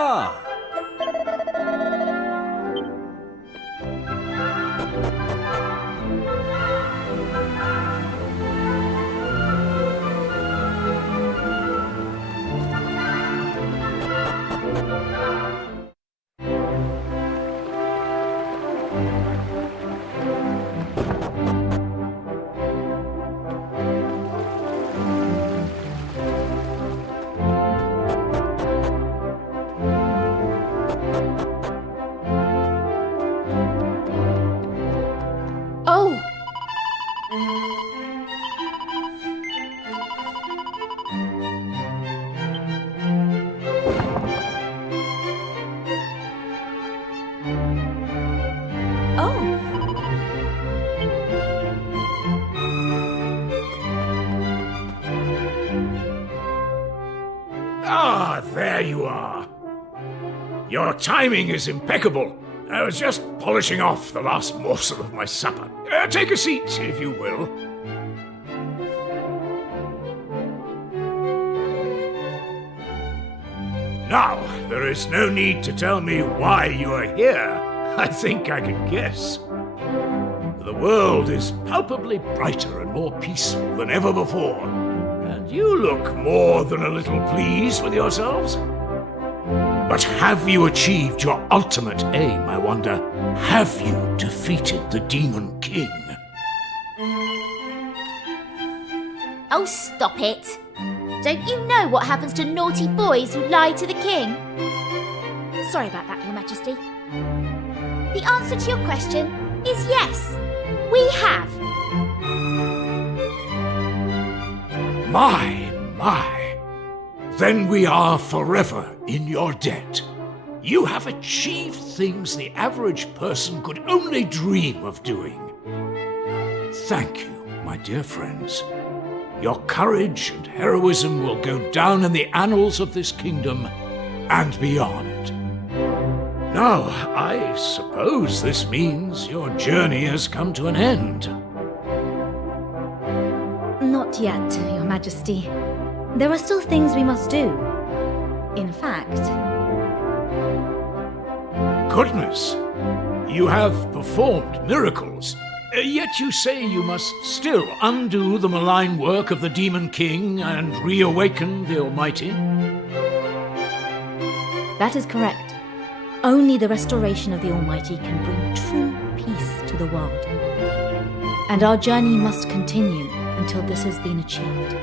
Ah. Oh! Oh! Ah, there you are. Your timing is impeccable. I was just polishing off the last morsel of my supper. Take a seat, if you will. Now, there is no need to tell me why you are here. I think I can guess. The world is palpably brighter and more peaceful than ever before, and you look more than a little pleased with yourselves. But have you achieved your ultimate aim, I wonder? Have you defeated the Demon King? Oh, stop it! Don't you know what happens to naughty boys who lie to the king? Sorry about that, Your Majesty. The answer to your question is yes. We have. My. Then we are forever in your debt. You have achieved things the average person could only dream of doing. Thank you, my dear friends. Your courage and heroism will go down in the annals of this kingdom and beyond. Now, I suppose this means your journey has come to an end. Not yet, Your Majesty. There are still things we must do. In fact... Goodness! You have performed miracles. Yet you say you must still undo the malign work of the Demon King and reawaken the Almighty? That is correct. Only the restoration of the Almighty can bring true peace to the world. And our journey must continue until this has been achieved.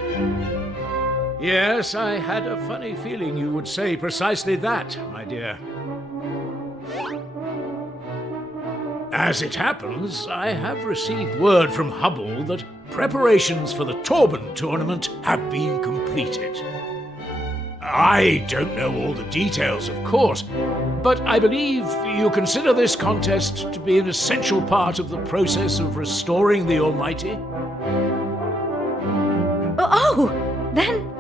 Yes, I had a funny feeling you would say precisely that, my dear. As it happens, I have received word from Hubble that preparations for the Torban tournament have been completed. I don't know all the details, of course, but I believe you consider this contest to be an essential part of the process of restoring the Almighty? Oh! Then...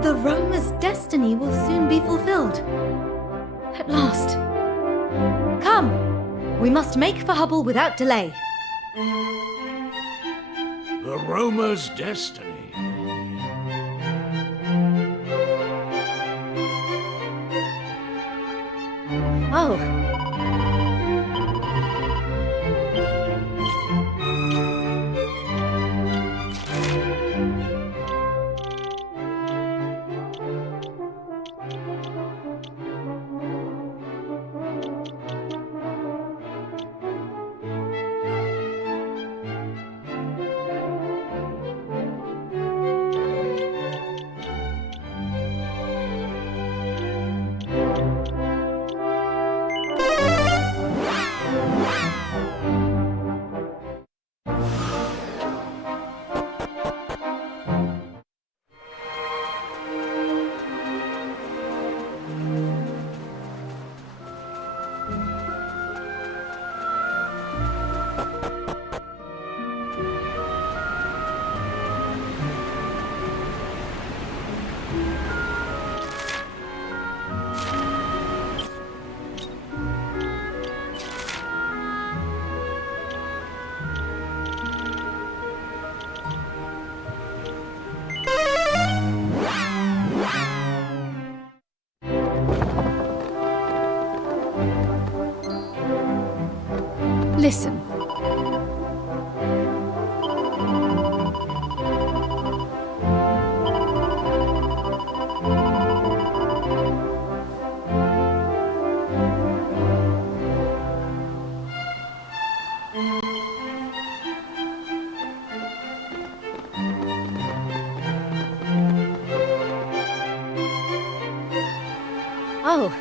the Roma's destiny will soon be fulfilled. At last. Come! We must make for Hubble without delay. The Roma's destiny. Oh. Listen. Oh.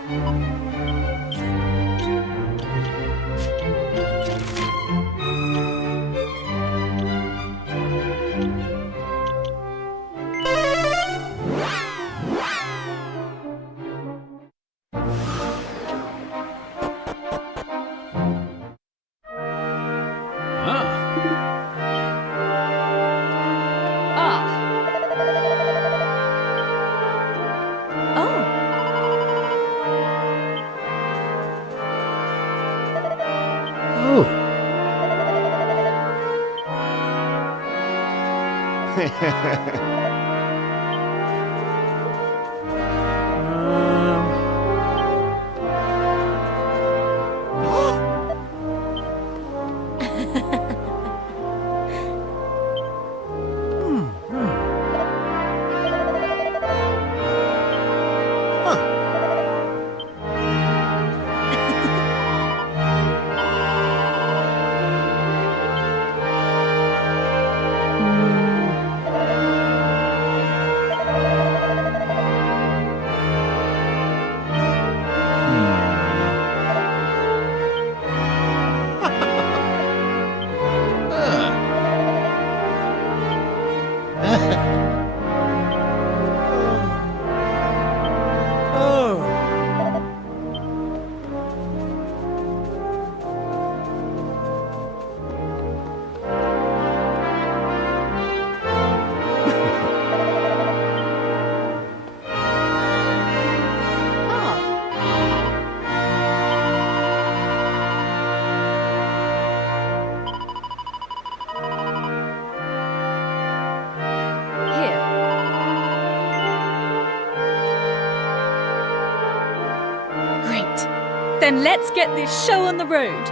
Then let's get this show on the road.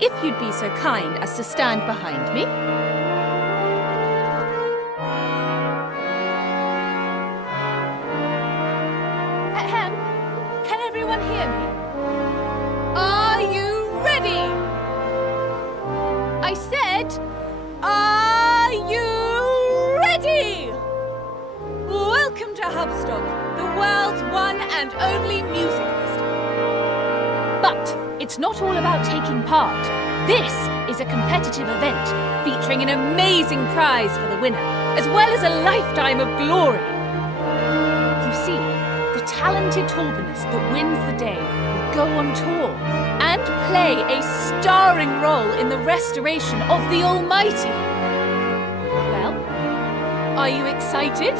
If you'd be so kind as to stand behind me. Ahem. Can everyone hear me? Are you ready? I said, are you ready? Welcome to Hubstock, the world's one and only music festival. But it's not all about taking part. This is a competitive event featuring an amazing prize for the winner, as well as a lifetime of glory. You see, the talented Torbinus that wins the day will go on tour and play a starring role in the restoration of the Almighty. Well, are you excited?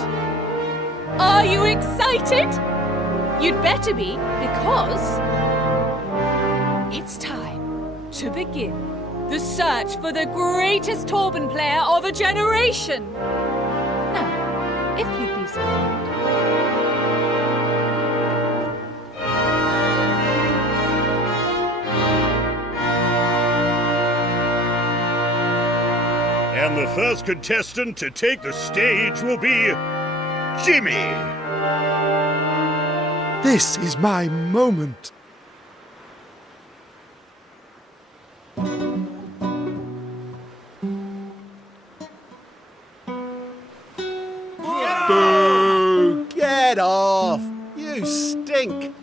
Are you excited? You'd better be, because it's time to begin the search for the greatest Torben player of a generation. Now, if you'd be so kind. And the first contestant to take the stage will be Jimmy. This is my moment. Boo! Get off! You stink!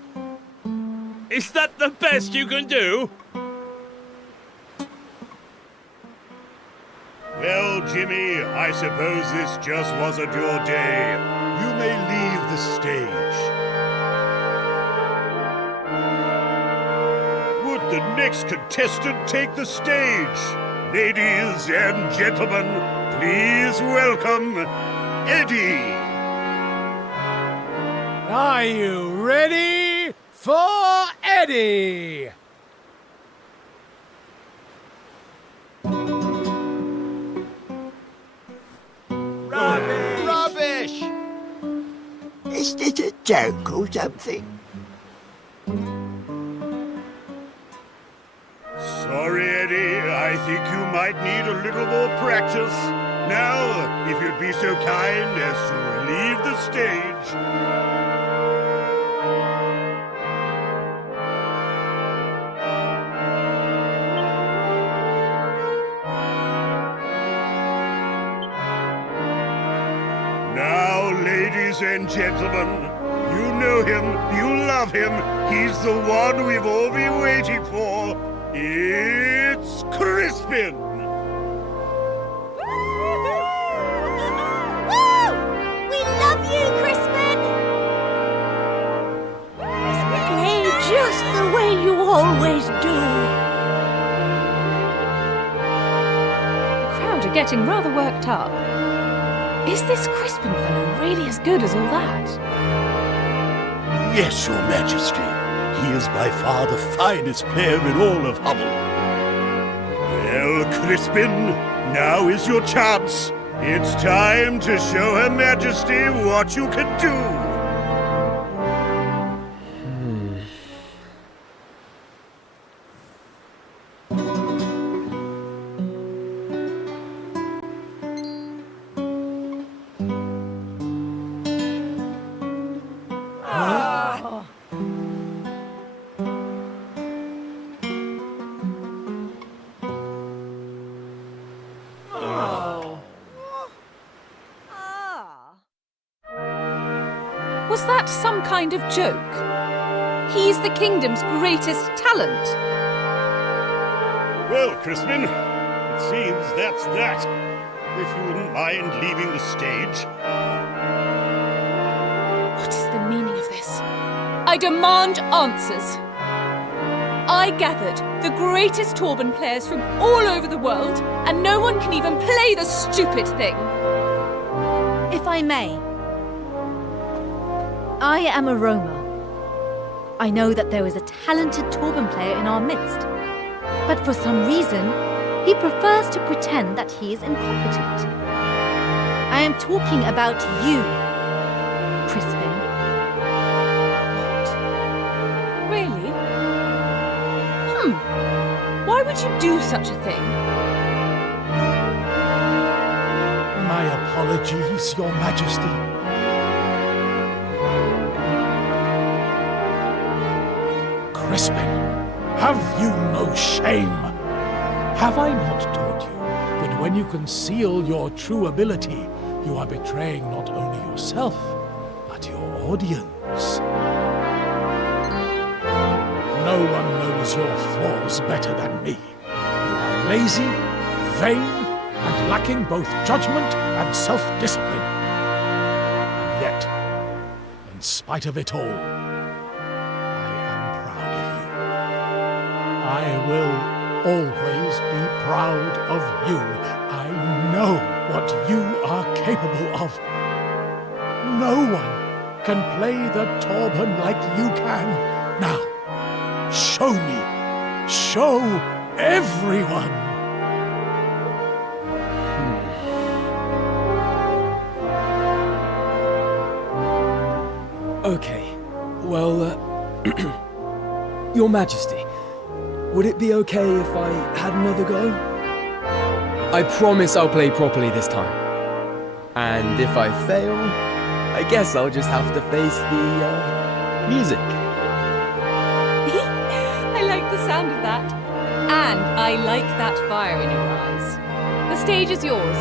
Is that the best you can do? Well, Jimmy, I suppose this just wasn't your day. You may leave the stage. Would the next contestant take the stage? Ladies and gentlemen, please welcome Eddie. Are you ready for Eddie? Rubbish! Is this a joke or something? Sorry, Eddie. think you might need a little more practice. Now, if you'd be so kind as to leave the stage. Now, ladies and gentlemen, you know him, you love him. He's the one we've all been waiting for. It's Crispin. Woo! We love you, Crispin! Play just the way you always do. The crowd are getting rather worked up. Is this Crispin fellow really as good as all that? Yes, Your Majesty. He is by far the finest player in all of Hubble. Well, Crispin, now is your chance. It's time to show Her Majesty what you can do. Was that some kind of joke? He's the kingdom's greatest talent. Well, Crispin, it seems that's that. If you wouldn't mind leaving the stage. What is the meaning of this? I demand answers. I gathered the greatest Torban players from all over the world, and no one can even play the stupid thing. If I may, I am a Roma. I know that there is a talented Torban player in our midst, but for some reason, he prefers to pretend that he is incompetent. I am talking about you, Crispin. Really? Why would you do such a thing? My apologies, Your Majesty. Crispin, have you no shame? Have I not taught you that when you conceal your true ability, you are betraying not only yourself, but your audience? No one knows your flaws better than me. You are lazy, vain, and lacking both judgment and self-discipline. And yet, in spite of it all, I will always be proud of you. I know what you are capable of. No one can play the Torban like you can. Now, show me. Show everyone. Okay, well, Your Majesty, would it be okay if I had another go? I promise I'll play properly this time. And if I fail, I guess I'll just have to face the, music. I like the sound of that. And I like that fire in your eyes. The stage is yours.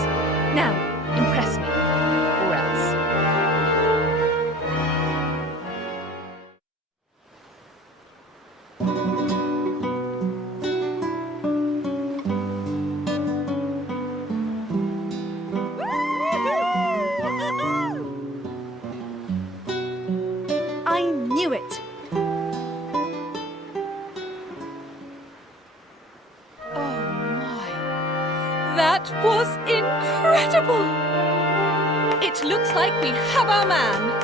Now, impress me. Or else. I knew it. Oh my. That was incredible! It looks like we have our man.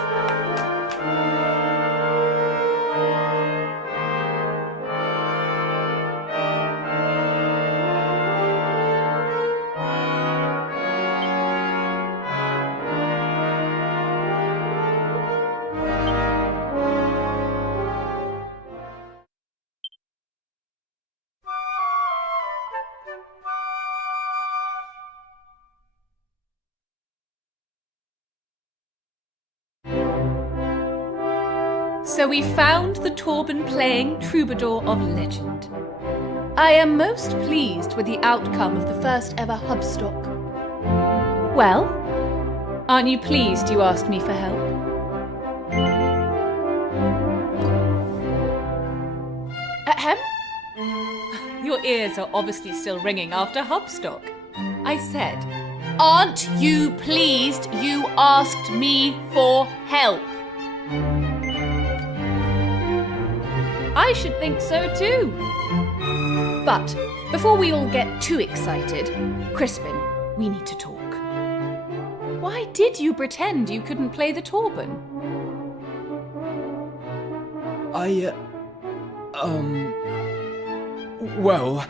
So we found the Torban-playing troubadour of legend. I am most pleased with the outcome of the first ever Hubstock. Well, aren't you pleased you asked me for help? Ahem? Your ears are obviously still ringing after Hubstock. I said, aren't you pleased you asked me for help? I should think so too. But before we all get too excited, Crispin, we need to talk. Why did you pretend you couldn't play the Torban? Well,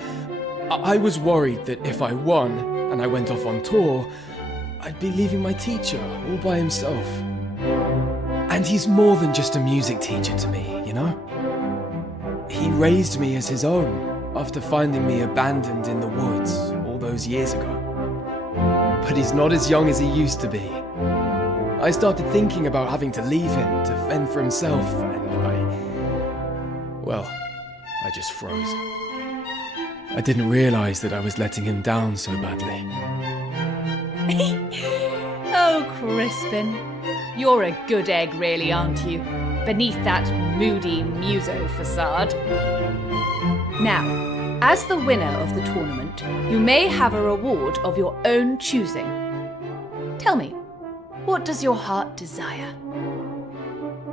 I was worried that if I won and I went off on tour, I'd be leaving my teacher all by himself. And he's more than just a music teacher to me, you know? He raised me as his own after finding me abandoned in the woods all those years ago. But he's not as young as he used to be. I started thinking about having to leave him to fend for himself, and I just froze. I didn't realize that I was letting him down so badly. Oh, Crispin. You're a good egg, really, aren't you? Beneath that moody muso facade. Now, as the winner of the tournament, you may have a reward of your own choosing. Tell me, what does your heart desire?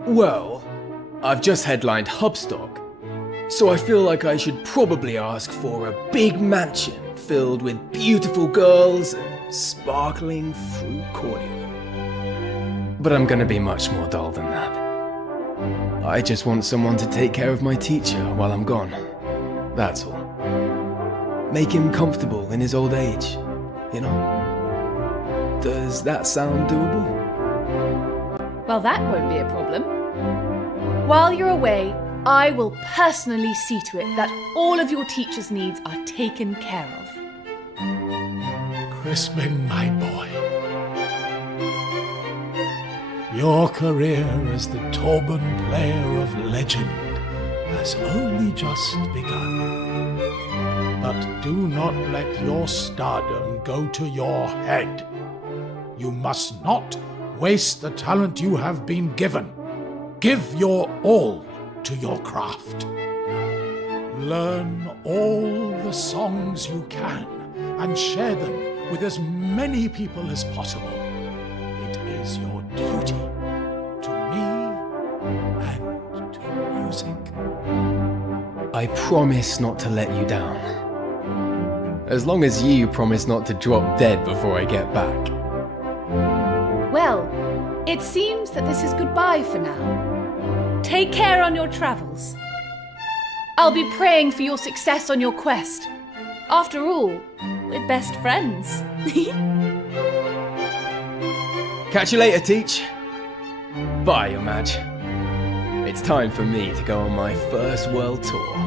Well, I've just headlined Hubstock, so I feel like I should probably ask for a big mansion filled with beautiful girls and sparkling fruit cordial. But I'm gonna be much more dull than that. I just want someone to take care of my teacher while I'm gone. That's all. Make him comfortable in his old age, you know? Does that sound doable? Well, that won't be a problem. While you're away, I will personally see to it that all of your teacher's needs are taken care of. Crispin, my boy. Your career as the Torban player of legend has only just begun. But do not let your stardom go to your head. You must not waste the talent you have been given. Give your all to your craft. Learn all the songs you can and share them with as many people as possible. It is your duty to me and to music. I promise not to let you down. As long as you promise not to drop dead before I get back. Well, it seems that this is goodbye for now. Take care on your travels. I'll be praying for your success on your quest. After all, we're best friends. Catch you later, Teach. Bye, Your Madge. It's time for me to go on my first world tour.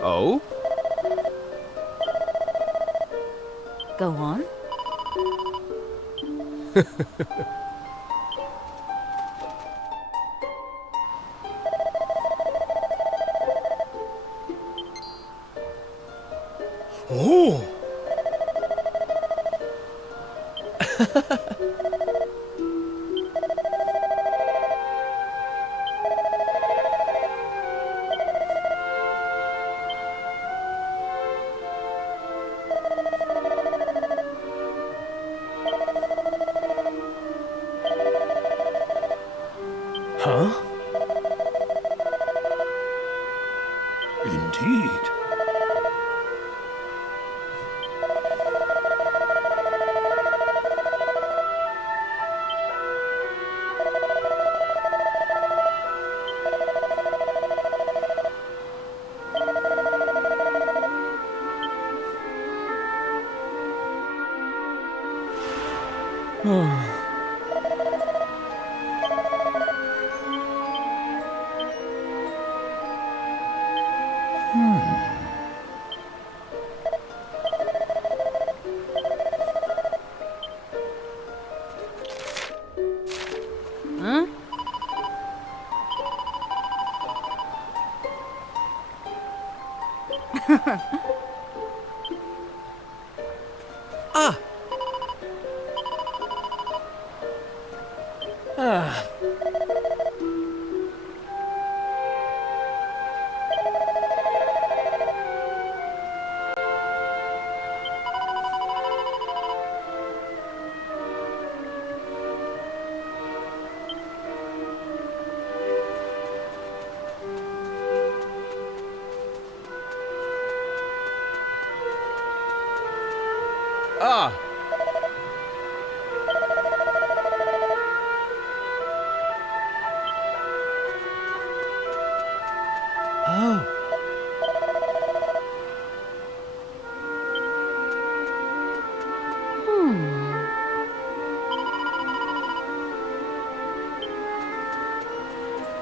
Oh? Go on. Oh! Huh? Indeed. Huh? Ah! Ah. Ah! Oh.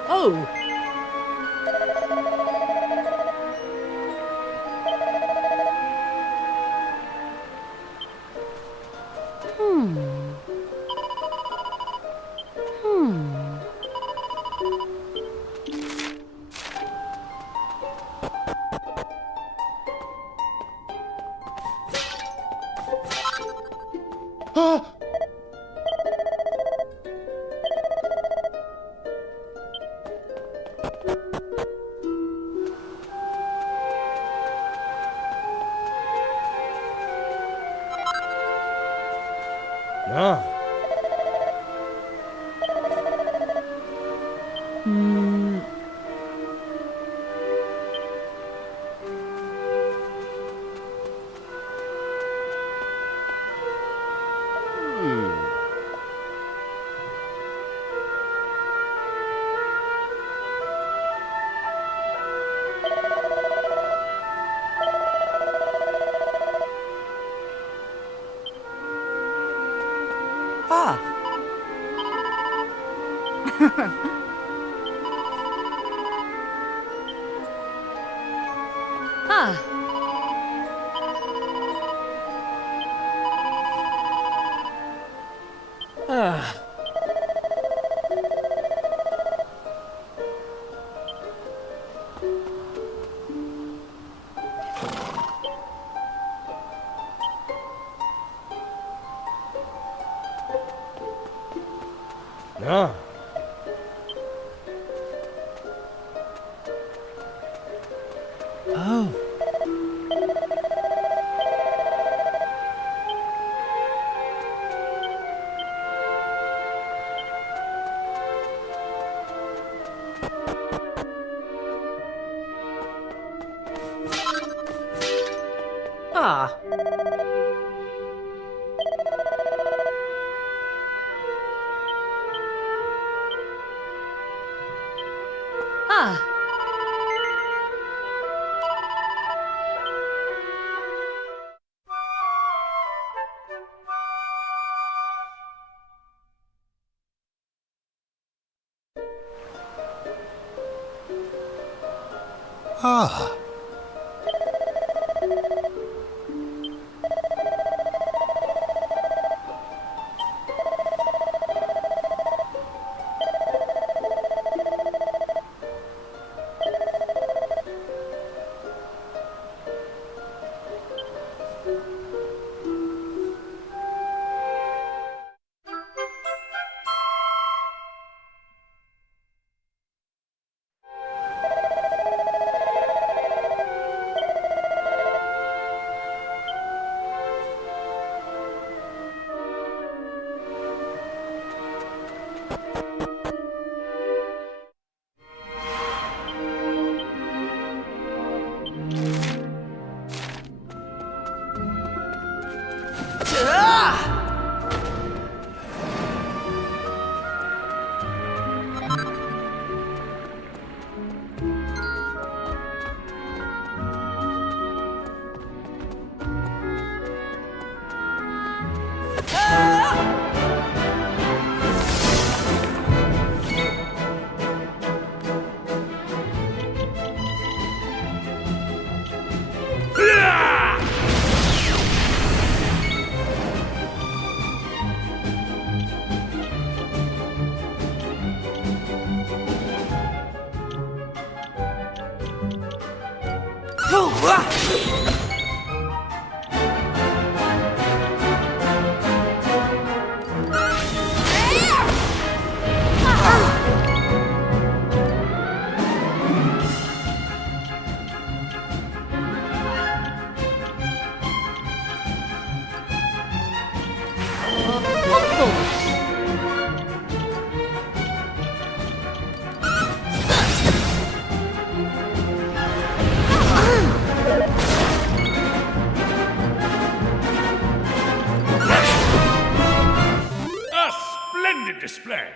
Oh! Ah! Ah. Hmm. Ah. Ah. Ah. Ah. Oh. Ah. Ah. Ah. A splendid display.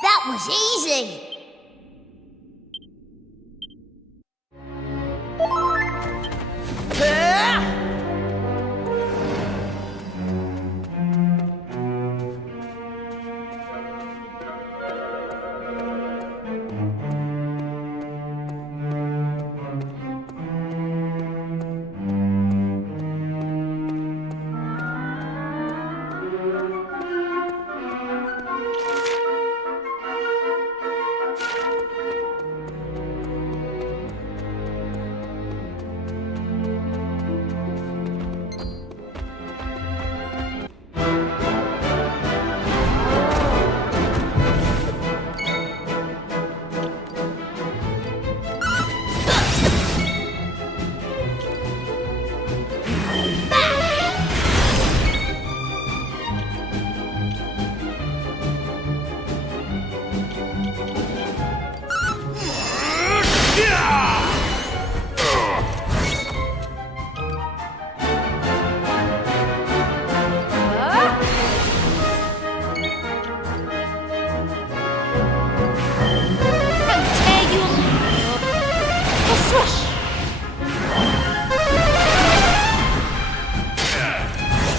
That was easy!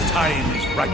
Time is right.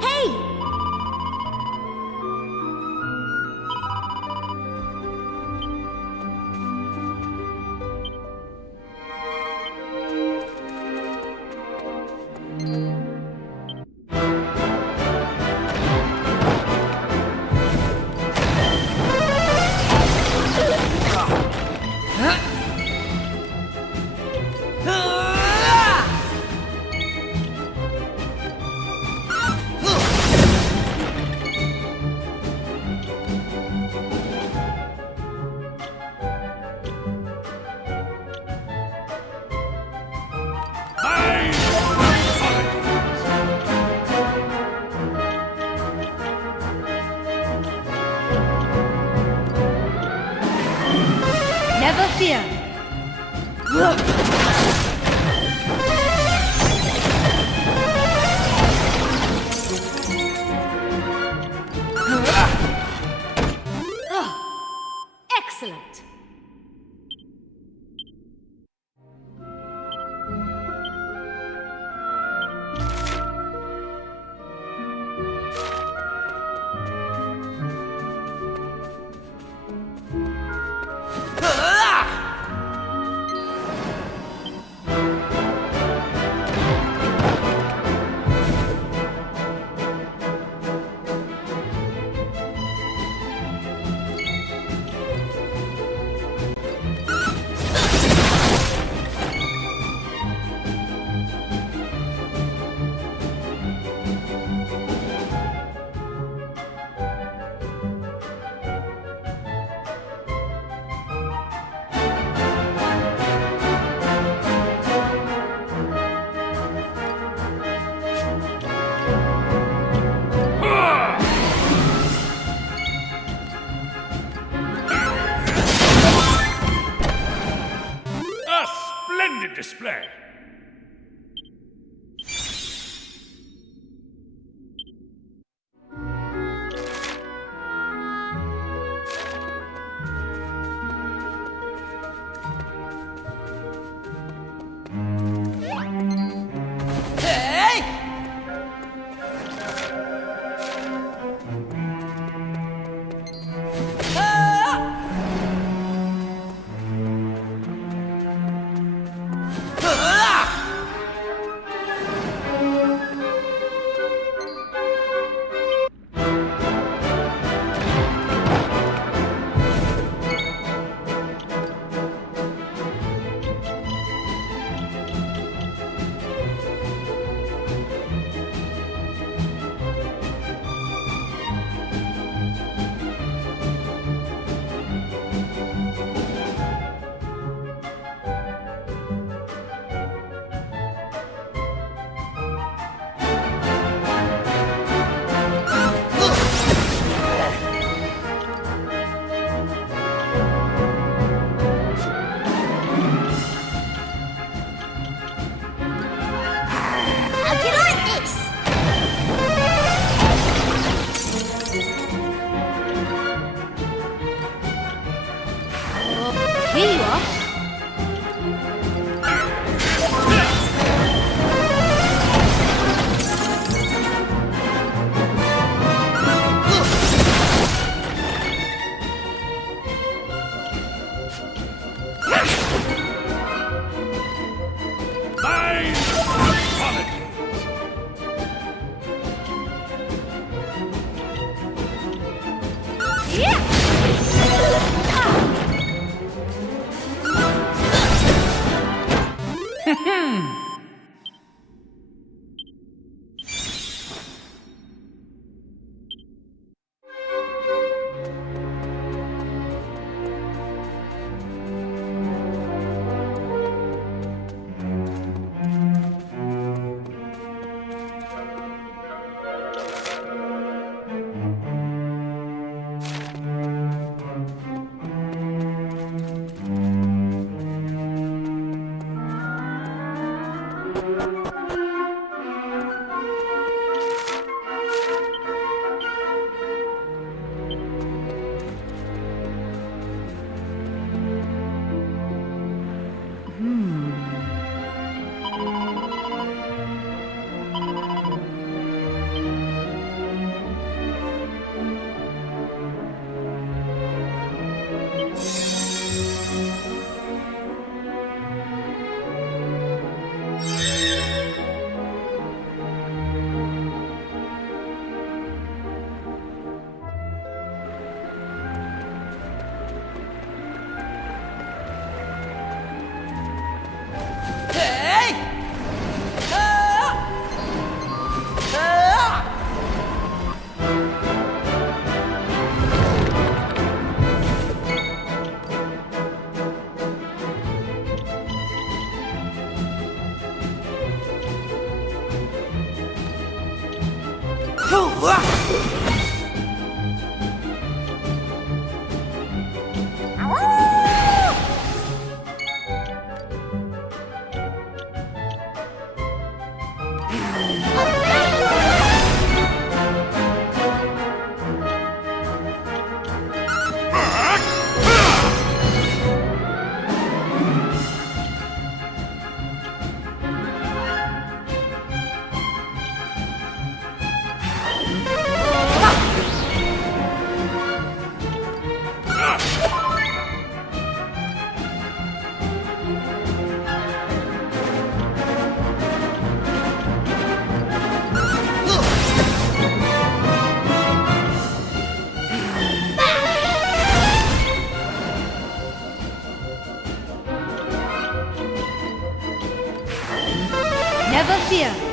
Hey! Never fear. Excellent. A splendid display. Ah! Never fear.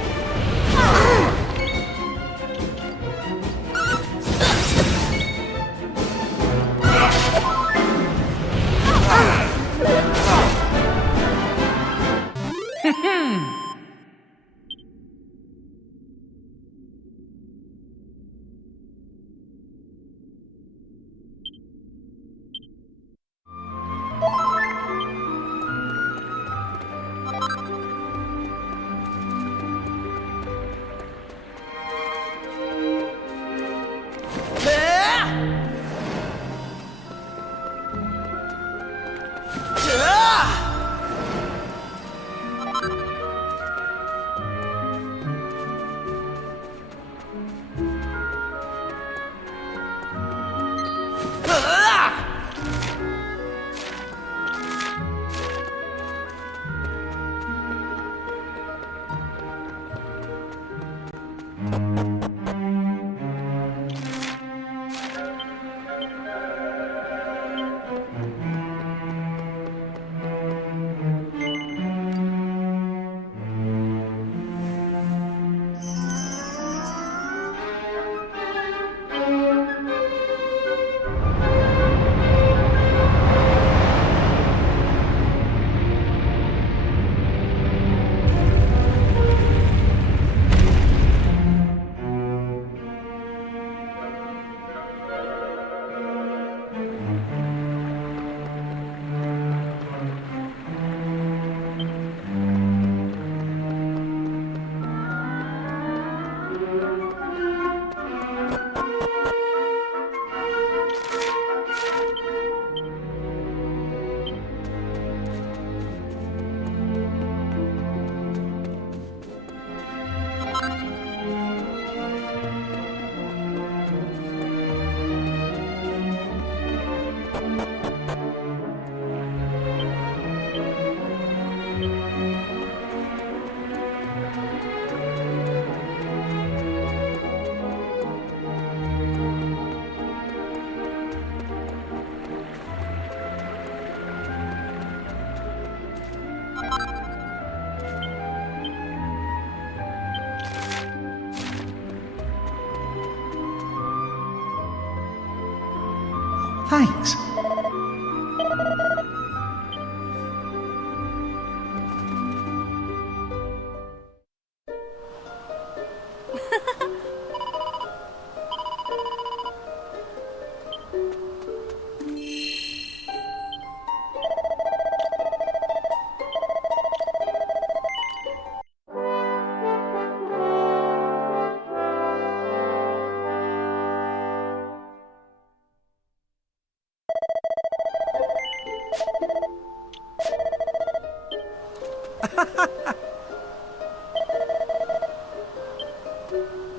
Thanks.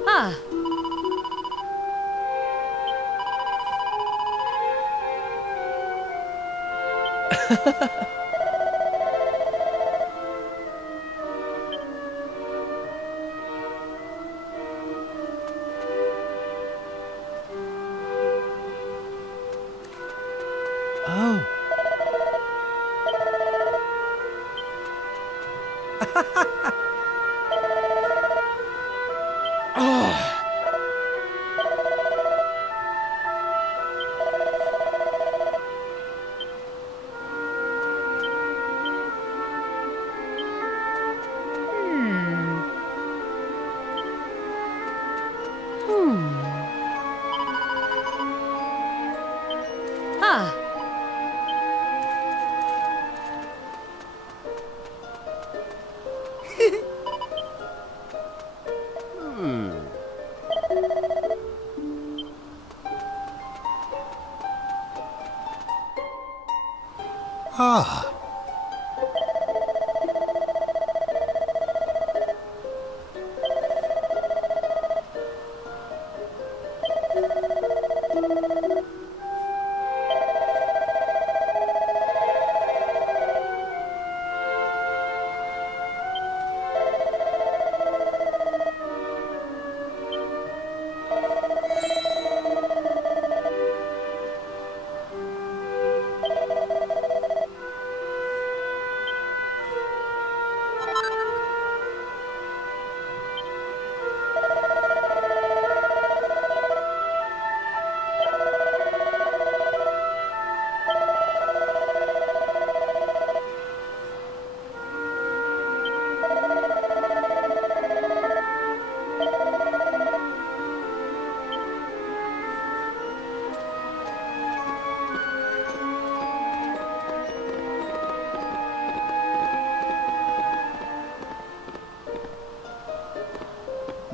Ah. Oh. Ah. Ah.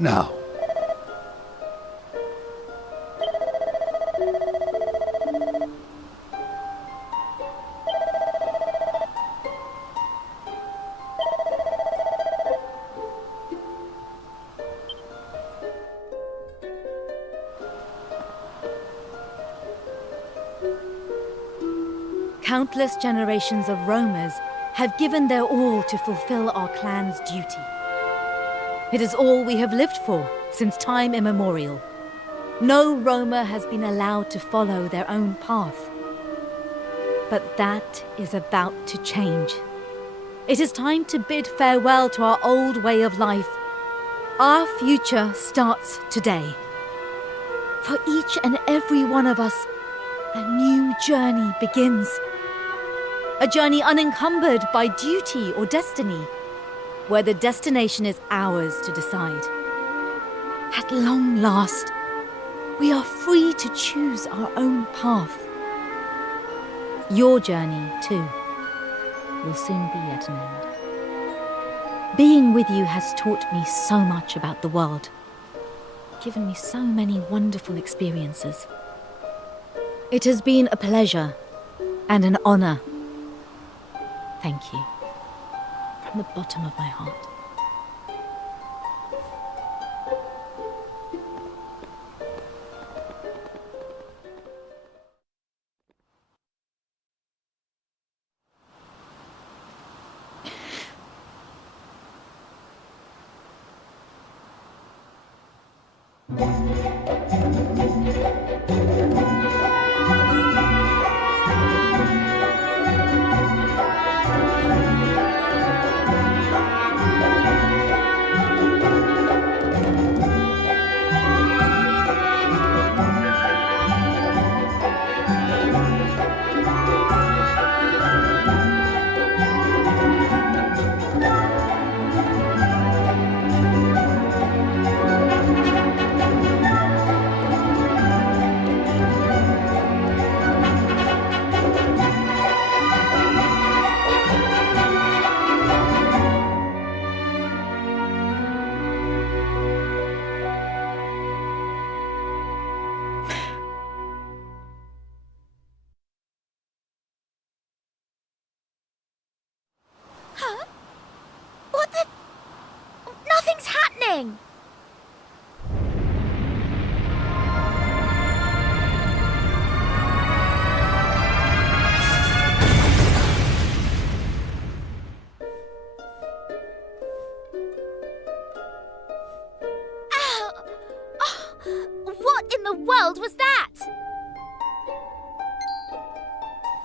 Now, Countless generations of roamers have given their all to fulfill our clan's duty. It is all we have lived for since time immemorial. No roamer has been allowed to follow their own path. But that is about to change. It is time to bid farewell to our old way of life. Our future starts today. For each and every one of us, a new journey begins. A journey unencumbered by duty or destiny, where the destination is ours to decide. At long last, we are free to choose our own path. Your journey, too, will soon be at an end. Being with you has taught me so much about the world, given me so many wonderful experiences. It has been a pleasure and an honor. Thank you. From the bottom of my heart. king. Ow! Oh, what in the world was that?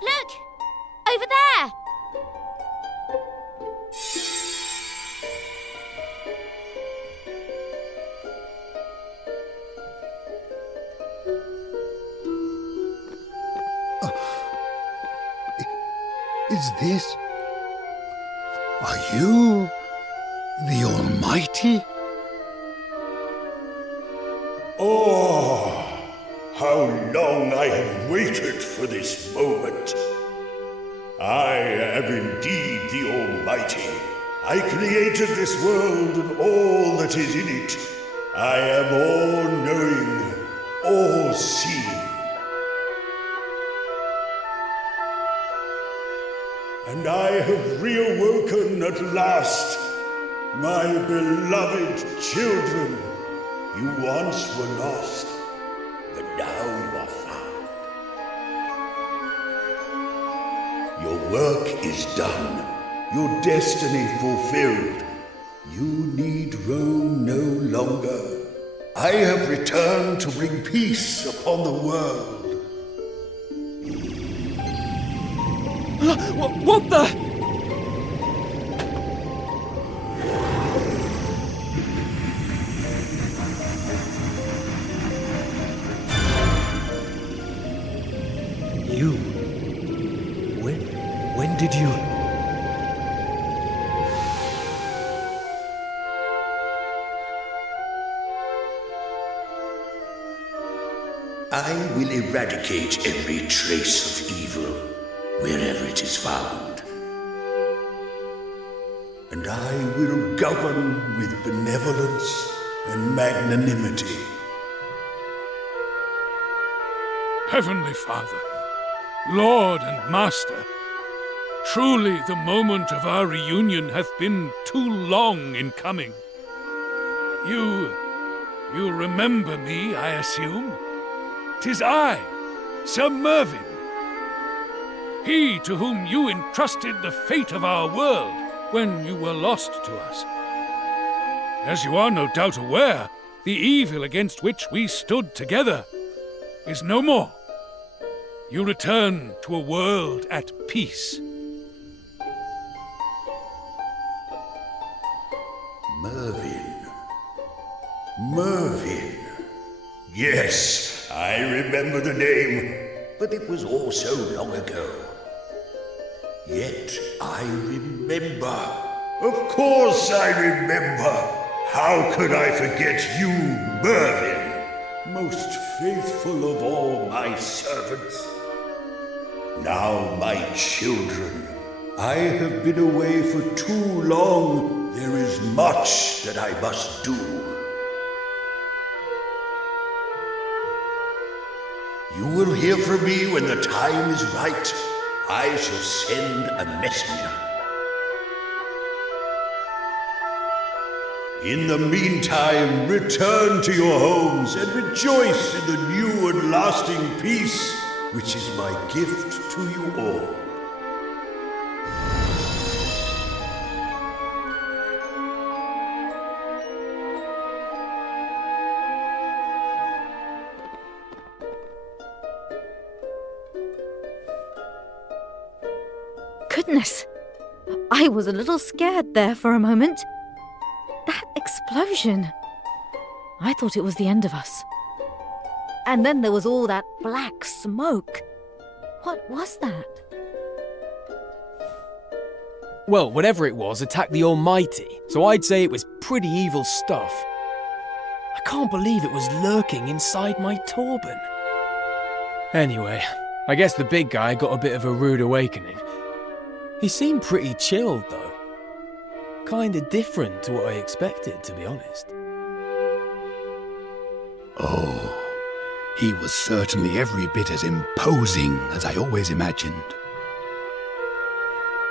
Look! Over there! Is this... Are you... the Almighty? Oh, how long I have waited for this moment. I am indeed the Almighty. I created this world and all that is in it. I am all-knowing, all-seeing. And I have reawoken at last, my beloved children. You once were lost, but now you are found. Your work is done, your destiny fulfilled. You need roam no longer. I have returned to bring peace upon the world. What the? You? When did you... I will eradicate every trace of evil wherever it is found. And I will govern with benevolence and magnanimity. Heavenly Father, Lord and Master, truly the moment of our reunion hath been too long in coming. You remember me, I assume? 'Tis I, Sir Mervyn. He to whom you entrusted the fate of our world when you were lost to us. As you are no doubt aware, the evil against which we stood together is no more. You return to a world at peace. Mervyn. Yes, I remember the name, but it was all so long ago. Yet I remember. Of course I remember. How could I forget you, Mervyn? Most faithful of all my servants. Now, my children, I have been away for too long. There is much that I must do. You will hear from me when the time is right. I shall send a messenger. In the meantime, return to your homes and rejoice in the new and lasting peace, which is my gift to you all. Goodness, I was a little scared there for a moment. That explosion. I thought it was the end of us. And then there was all that black smoke. What was that? Well, whatever it was attacked the Almighty, so I'd say it was pretty evil stuff. I can't believe it was lurking inside my turban. Anyway, I guess the big guy got a bit of a rude awakening. He seemed pretty chilled, though. Kinda different to what I expected, to be honest. Oh, he was certainly every bit as imposing as I always imagined.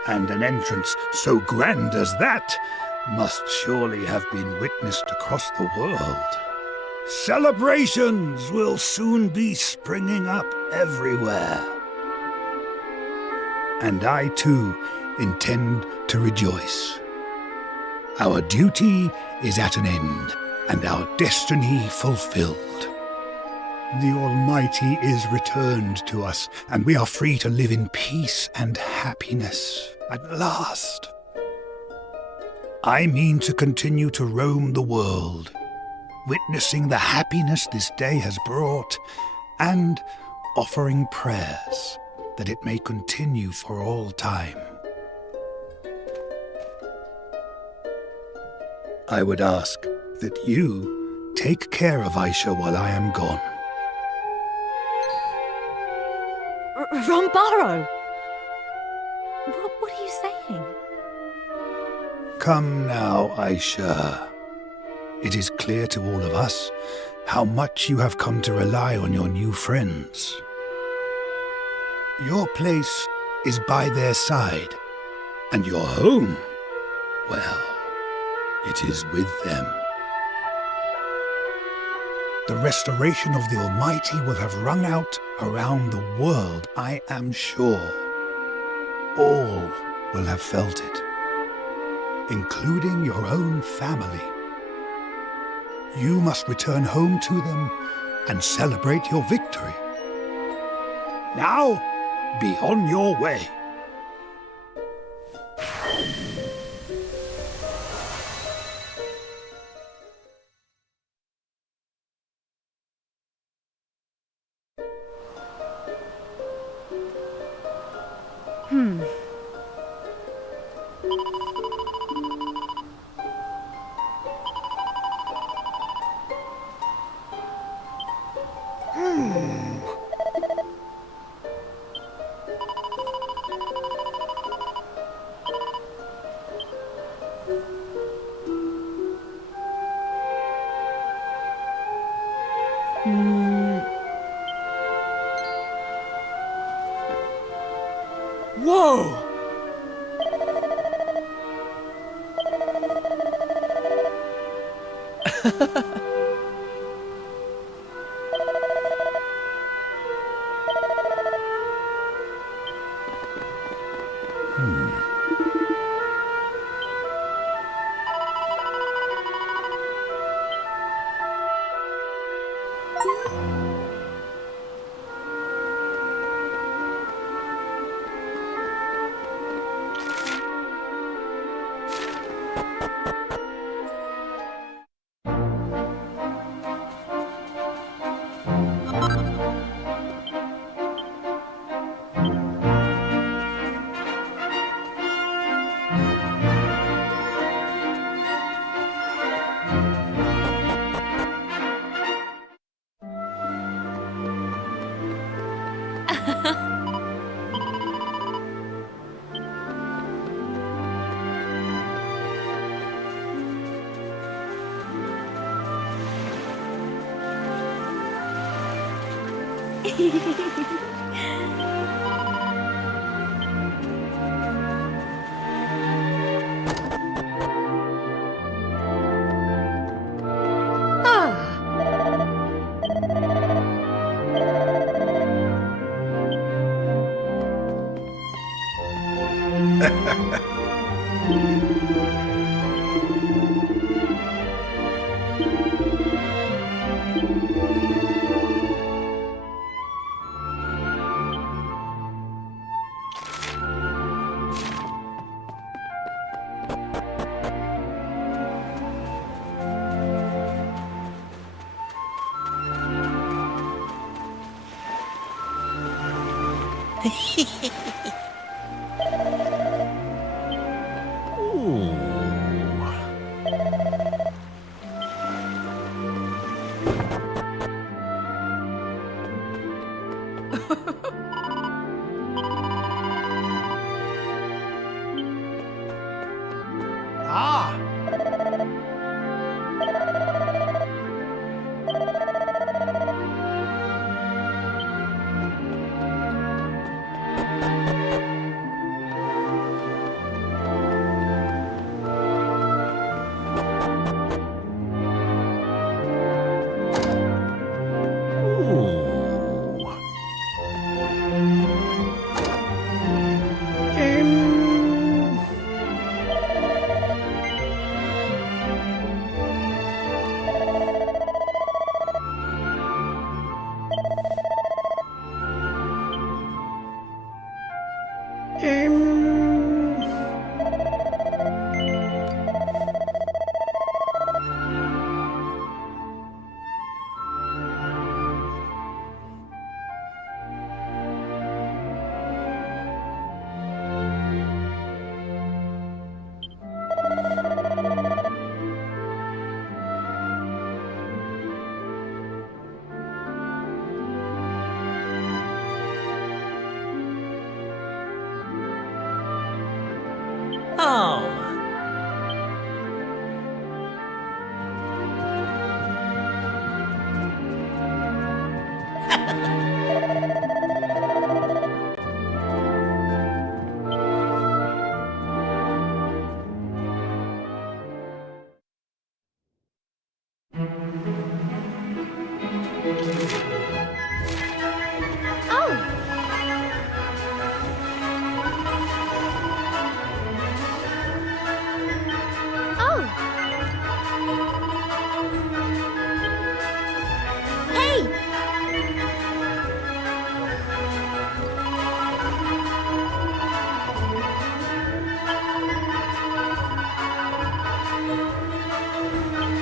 And an entrance so grand as that must surely have been witnessed across the world. Celebrations will soon be springing up everywhere. And I too intend to rejoice. Our duty is at an end, and our destiny fulfilled. The Almighty is returned to us, and we are free to live in peace and happiness at last. I mean to continue to roam the world, witnessing the happiness this day has brought, and offering prayers that it may continue for all time. I would ask that you take care of Aisha while I am gone. Rambaro! What are you saying? Come now, Aisha. It is clear to all of us how much you have come to rely on your new friends. Your place is by their side, and your home, well, it is with them. The restoration of the Almighty will have rung out around the world, I am sure. All will have felt it, including your own family. You must return home to them and celebrate your victory. Now, be on your way. Whoa!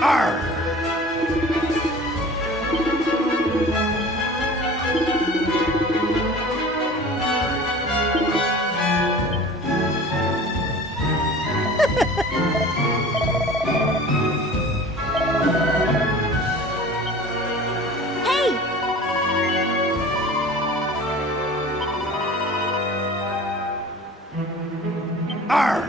Arr! Hey! Arr!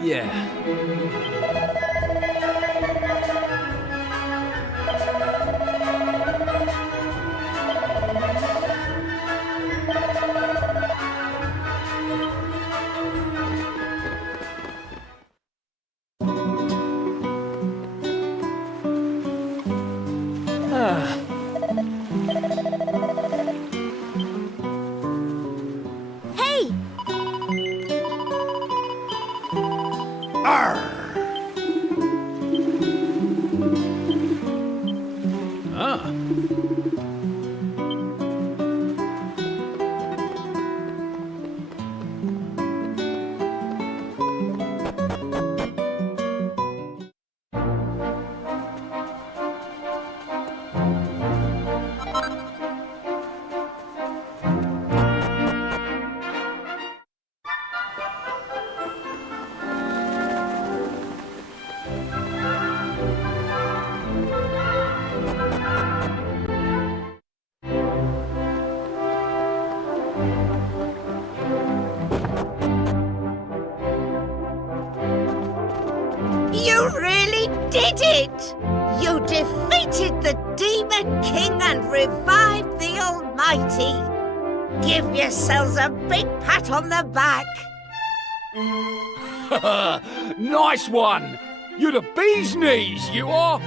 Yeah. Hey! Arr! Ah. You really did it! You defeated the Demon King and revived the Almighty! Give yourselves a big pat on the back! Nice one! You're the bee's knees, you are!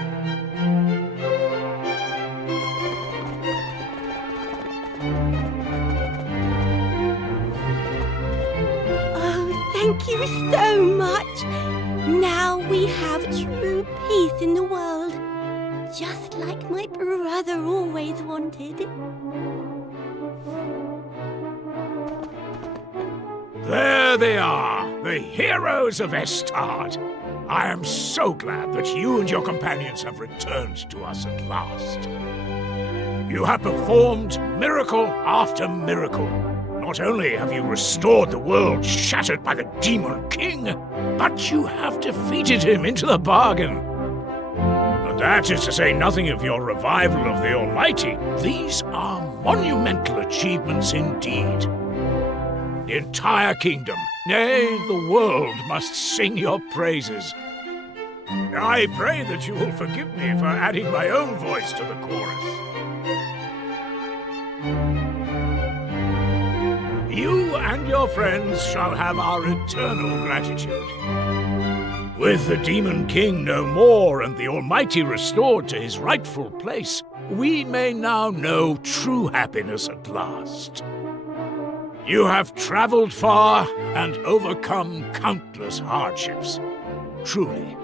Oh, thank you so much! Now we have true peace in the world, just like my brother always wanted. There they are, the heroes of Estard. I am so glad that you and your companions have returned to us at last. You have performed miracle after miracle. Not only have you restored the world shattered by the Demon King, but you have defeated him into the bargain. And that is to say nothing of your revival of the Almighty. These are monumental achievements indeed. The entire kingdom, nay, the world, must sing your praises. I pray that you will forgive me for adding my own voice to the chorus. You and your friends shall have our eternal gratitude. With the Demon King no more and the Almighty restored to his rightful place, we may now know true happiness at last. You have traveled far and overcome countless hardships. Truly,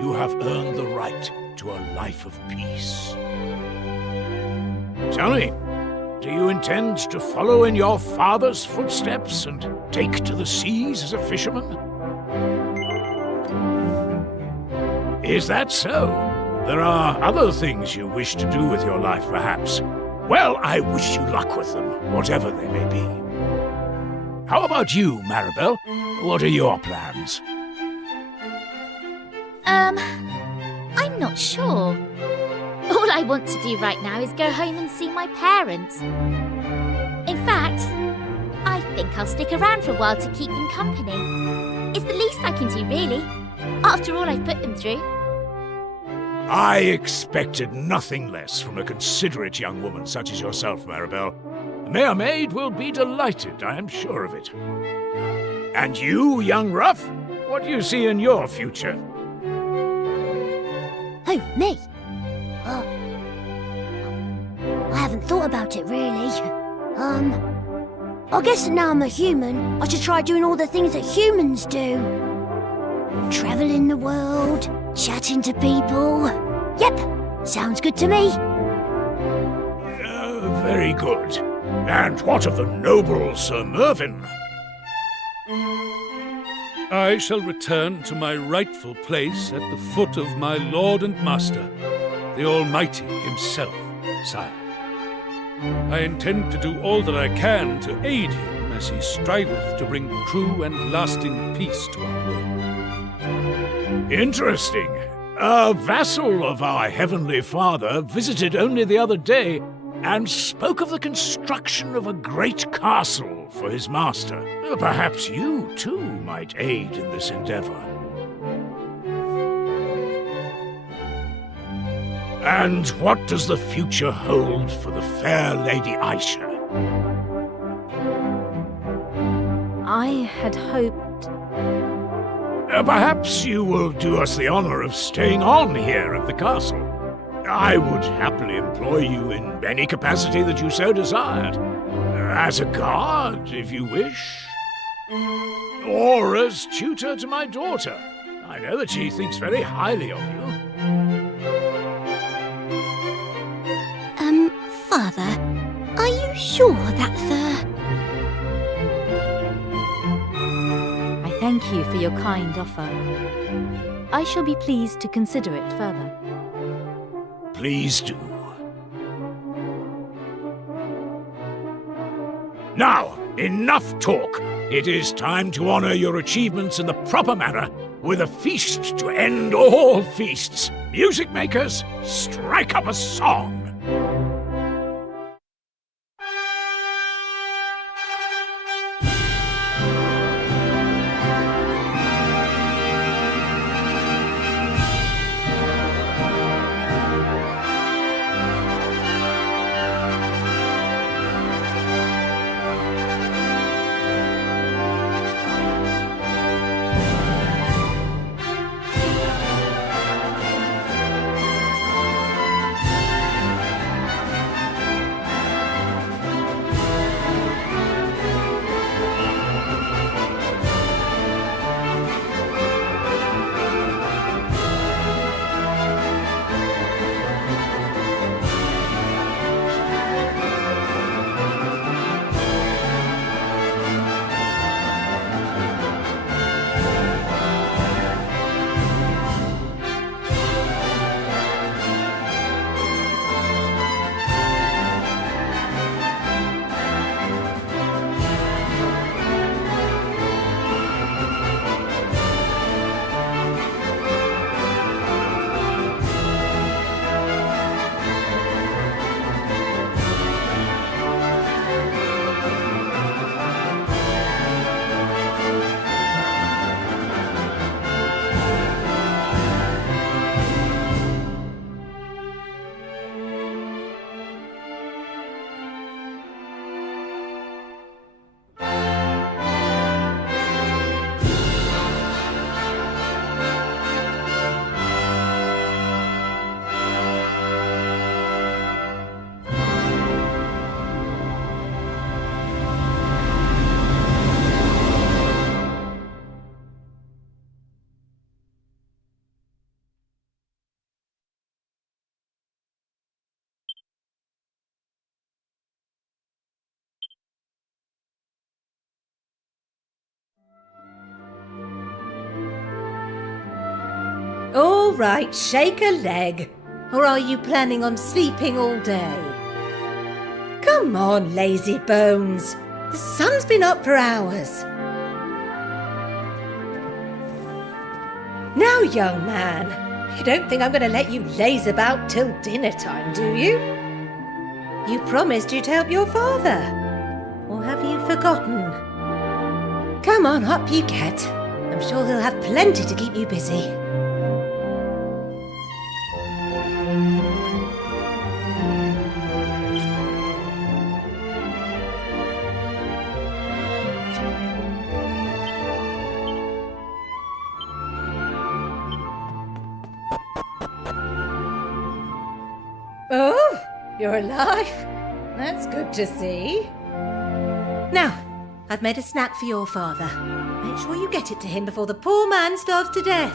you have earned the right to a life of peace. Tell me, do you intend to follow in your father's footsteps and take to the seas as a fisherman? Is that so? There are other things you wish to do with your life, perhaps. Well, I wish you luck with them, whatever they may be. How about you, Maribel? What are your plans? I'm not sure. All I want to do right now is go home and see my parents. In fact, I think I'll stick around for a while to keep them company. It's the least I can do, really, after all I've put them through. I expected nothing less from a considerate young woman such as yourself, Maribel. The Mayor Maid will be delighted, I am sure of it. And you, young Ruff, what do you see in your future? Who, me? I haven't thought about it, really. I guess now I'm a human, I should try doing all the things that humans do. Traveling the world, chatting to people. Yep, sounds good to me. Very good. And what of the noble Sir Mervyn? I shall return to my rightful place at the foot of my lord and master, the Almighty himself, sire. I intend to do all that I can to aid him as he striveth to bring true and lasting peace to our world. Interesting. A vassal of our Heavenly Father visited only the other day and spoke of the construction of a great castle for his master. Perhaps you, too, might aid in this endeavor. And what does the future hold for the fair Lady Aisha? I had hoped... Perhaps you will do us the honor of staying on here at the castle. I would happily employ you in any capacity that you so desired. As a guard, if you wish. Or as tutor to my daughter. I know that she thinks very highly of you. Father, are you sure that's I thank you for your kind offer. I shall be pleased to consider it further. Please do. Now, enough talk. It is time to honor your achievements in the proper manner with a feast to end all feasts. Music makers, strike up a song. All right, shake a leg. Or are you planning on sleeping all day? Come on, lazy bones. The sun's been up for hours. Now, young man, you don't think I'm going to let you laze about till dinner time, do you? You promised you'd help your father. Or have you forgotten. Come on, up you get. I'm sure he'll have plenty to keep you busy. Oh, you're alive? That's good to see. Now, I've made a snack for your father. Make sure you get it to him before the poor man starves to death.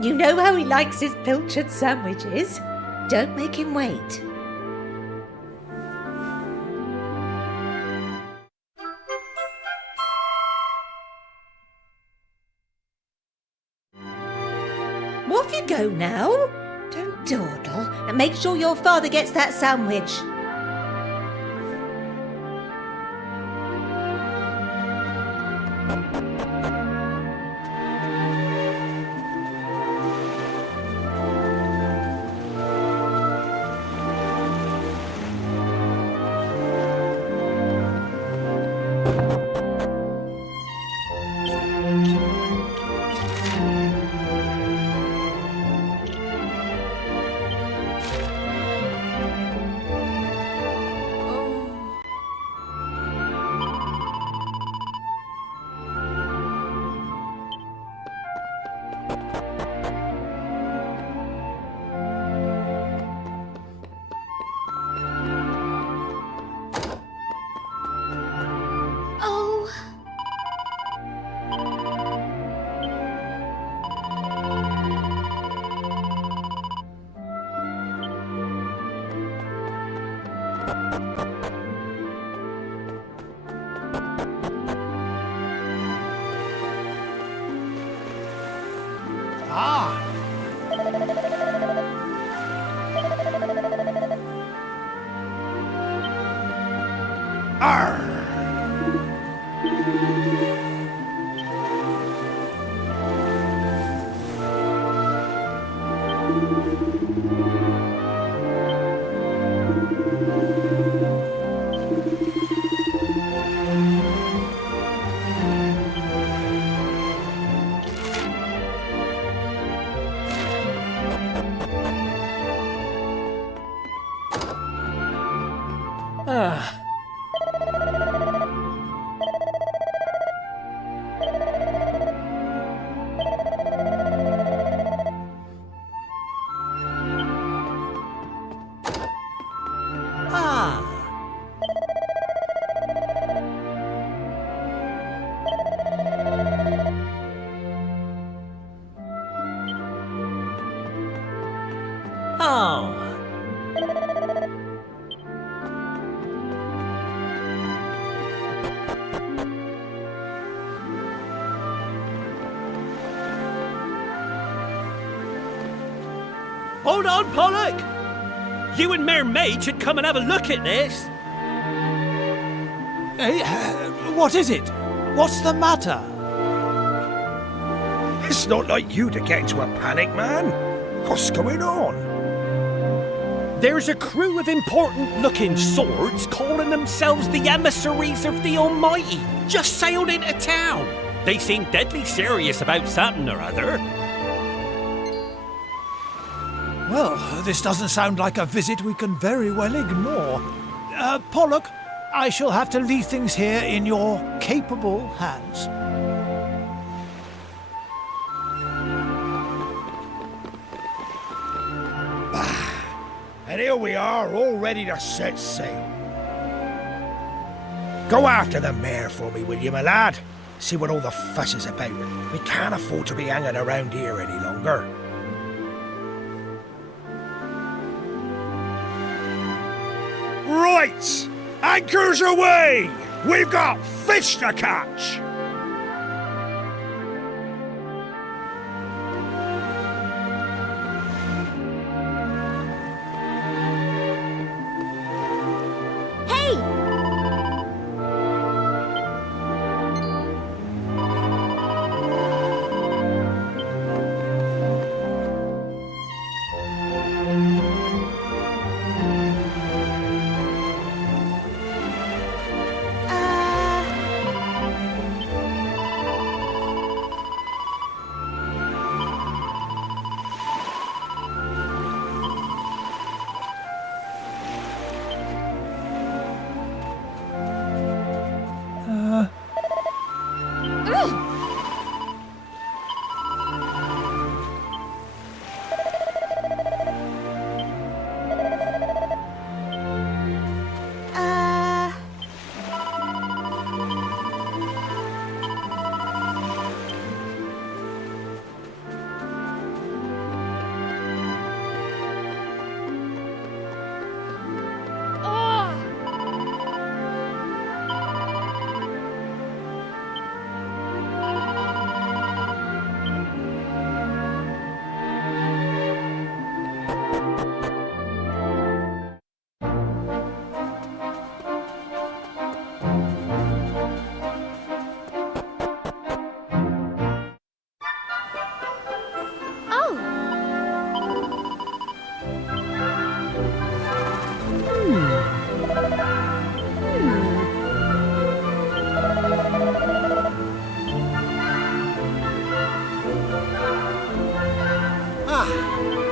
You know how he likes his pilchard sandwiches. Don't make him wait. Off you go now. Don't dawdle, and make sure your father gets that sandwich. Hold on, Pollock! You and Mayor Mage should come and have a look at this. Hey, what is it? What's the matter? It's not like you to get into a panic, man. What's going on? There's a crew of important-looking swords calling themselves the emissaries of the Almighty just sailed into town. They seem deadly serious about something or other. Well, this doesn't sound like a visit we can very well ignore. Pollock, I shall have to leave things here in your capable hands. And here we are, all ready to set sail. Go after the mayor for me, will you, my lad? See what all the fuss is about. We can't afford to be hanging around here any longer. Right! Anchors away! We've got fish to catch!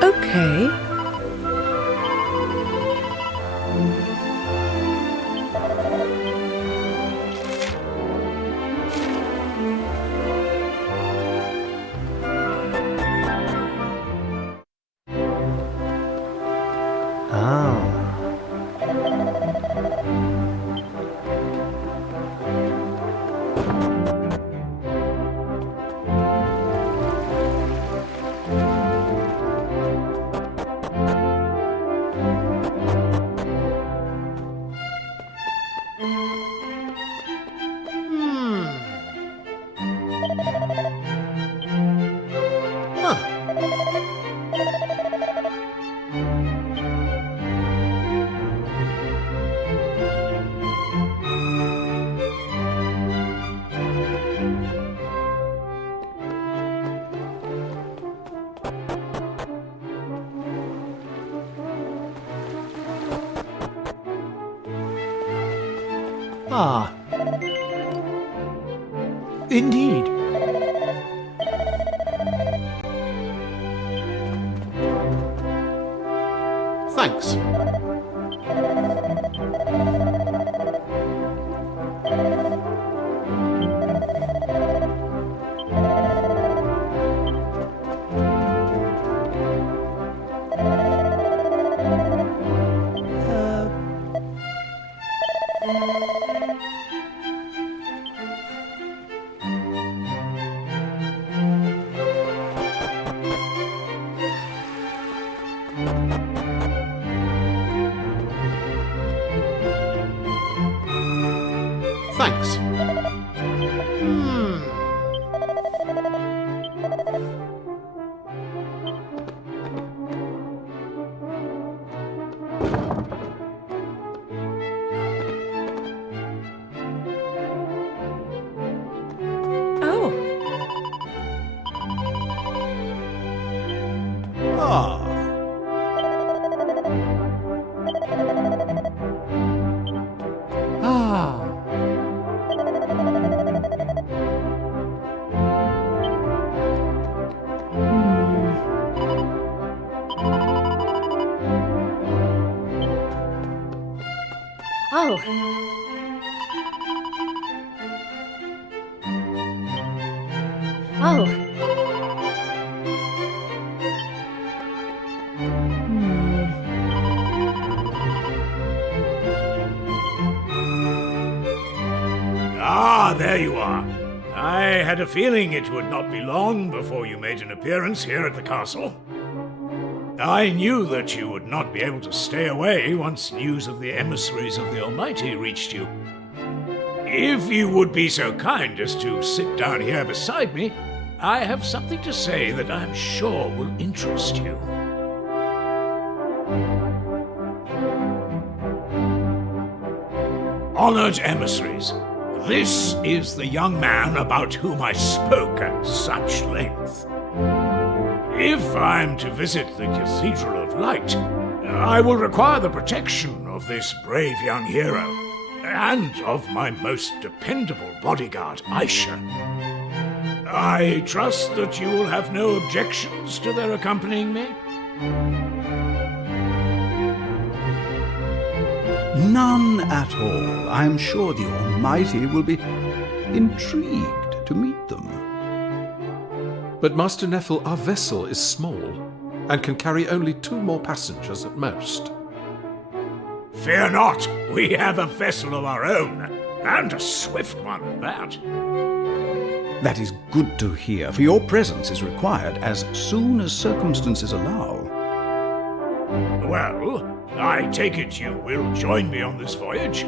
Okay. Ah. Indeed. Thanks. Thanks. Oh. Ah. Ah. Oh. Oh. Ah, there you are. I had a feeling it would not be long before you made an appearance here at the castle. I knew that you would not be able to stay away once news of the emissaries of the Almighty reached you. If you would be so kind as to sit down here beside me, I have something to say that I'm sure will interest you. Honored emissaries, this is the young man about whom I spoke at such length. If I'm to visit the Cathedral of Light, I will require the protection of this brave young hero, and of my most dependable bodyguard, Aisha. I trust that you will have no objections to their accompanying me? None at all. I am sure the Almighty will be intrigued to meet them. But Master Neffel, our vessel is small and can carry only 2 more passengers at most. Fear not, we have a vessel of our own, and a swift one at that. That is good to hear, for your presence is required as soon as circumstances allow. Well, I take it you will join me on this voyage?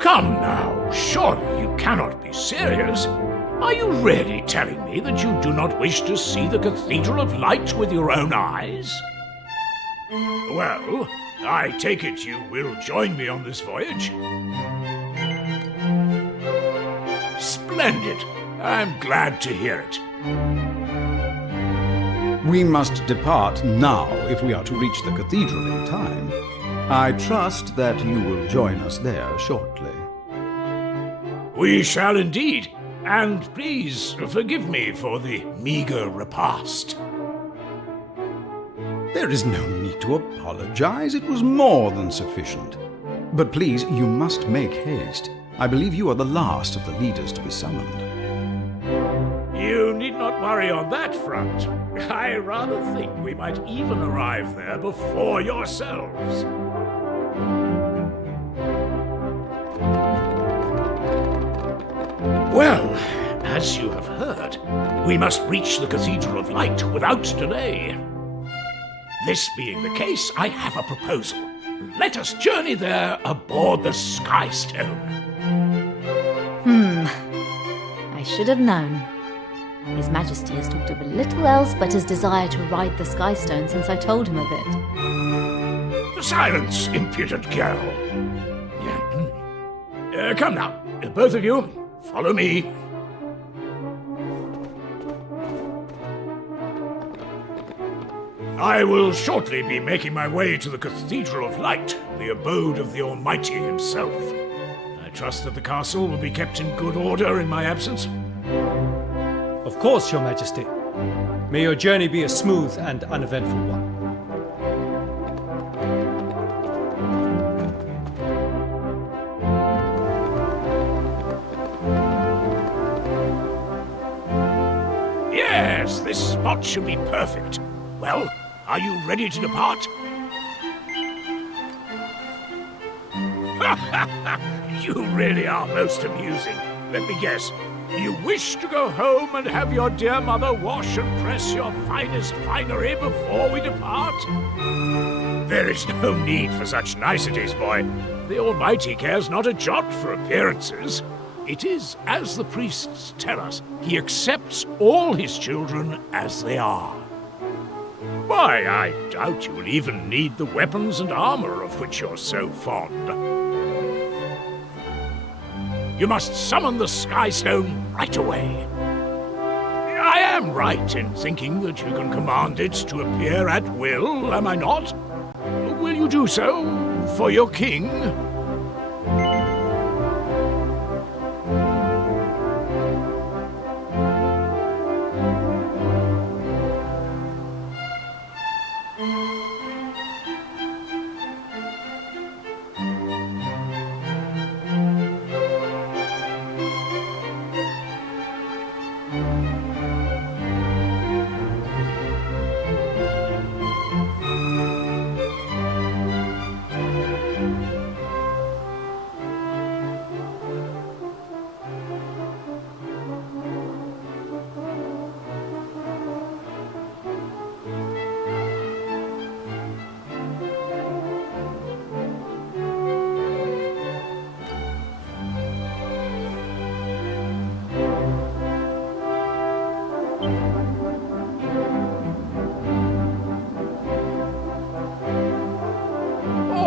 Come now, surely you cannot be serious. Are you really telling me that you do not wish to see the Cathedral of Light with your own eyes? Well, I take it you will join me on this voyage? Splendid. I'm glad to hear it. We must depart now if we are to reach the cathedral in time. I trust that you will join us there shortly. We shall indeed. And please forgive me for the meager repast. There is no need to apologize. It was more than sufficient. But please, you must make haste. I believe you are the last of the leaders to be summoned. You need not worry on that front. I rather think we might even arrive there before yourselves. Well, as you have heard, we must reach the Cathedral of Light without delay. This being the case, I have a proposal. Let us journey there aboard the Skystone. I should have known. His Majesty has talked of little else but his desire to ride the Skystone since I told him of it. Silence, impudent girl. Come now, both of you, follow me. I will shortly be making my way to the Cathedral of Light, the abode of the Almighty himself. I trust that the castle will be kept in good order in my absence. Of course, Your Majesty. May your journey be a smooth and uneventful one. Yes, this spot should be perfect. Well, are you ready to depart? You really are most amusing. Let me guess. You wish to go home and have your dear mother wash and press your finest finery before we depart? There is no need for such niceties, boy. The Almighty cares not a jot for appearances. It is, as the priests tell us, he accepts all his children as they are. Why, I doubt you will even need the weapons and armor of which you're so fond. You must summon the Skystone right away. I am right in thinking that you can command it to appear at will, am I not? Will you do so for your king?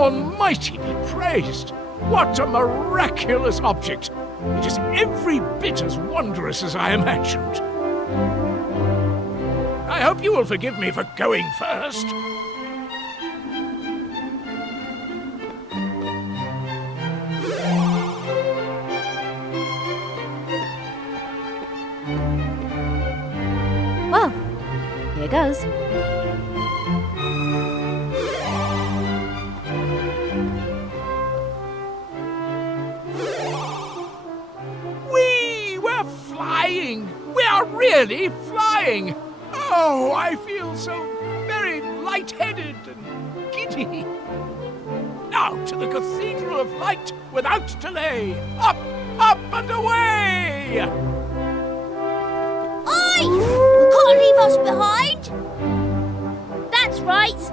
Almighty be praised! What a miraculous object! It is every bit as wondrous as I imagined. I hope you will forgive me for going first. Well, here goes. We're flying! We are really flying! Oh, I feel so very light-headed and giddy. Now to the Cathedral of Light without delay! Up, up and away! Oi! You can't leave us behind! That's right.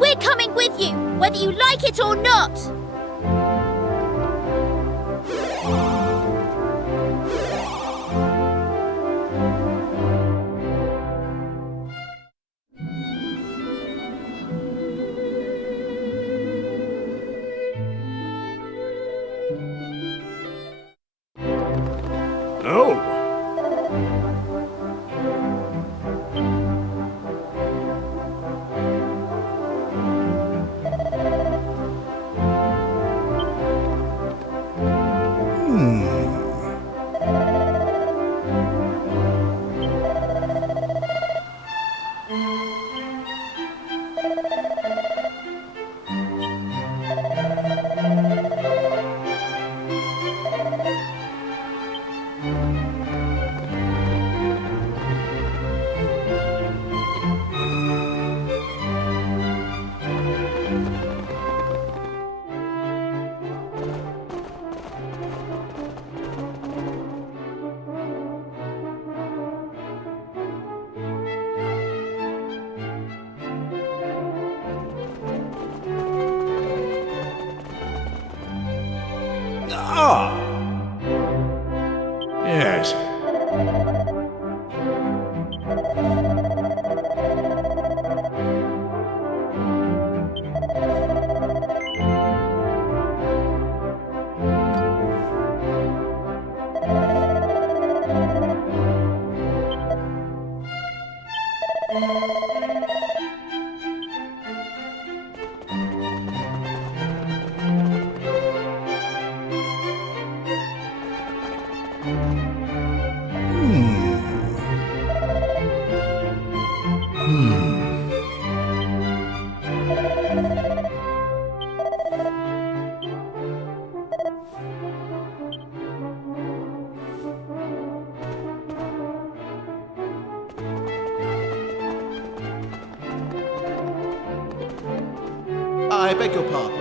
We're coming with you, whether you like it or not. Oh. Ah! Yes. I beg your pardon.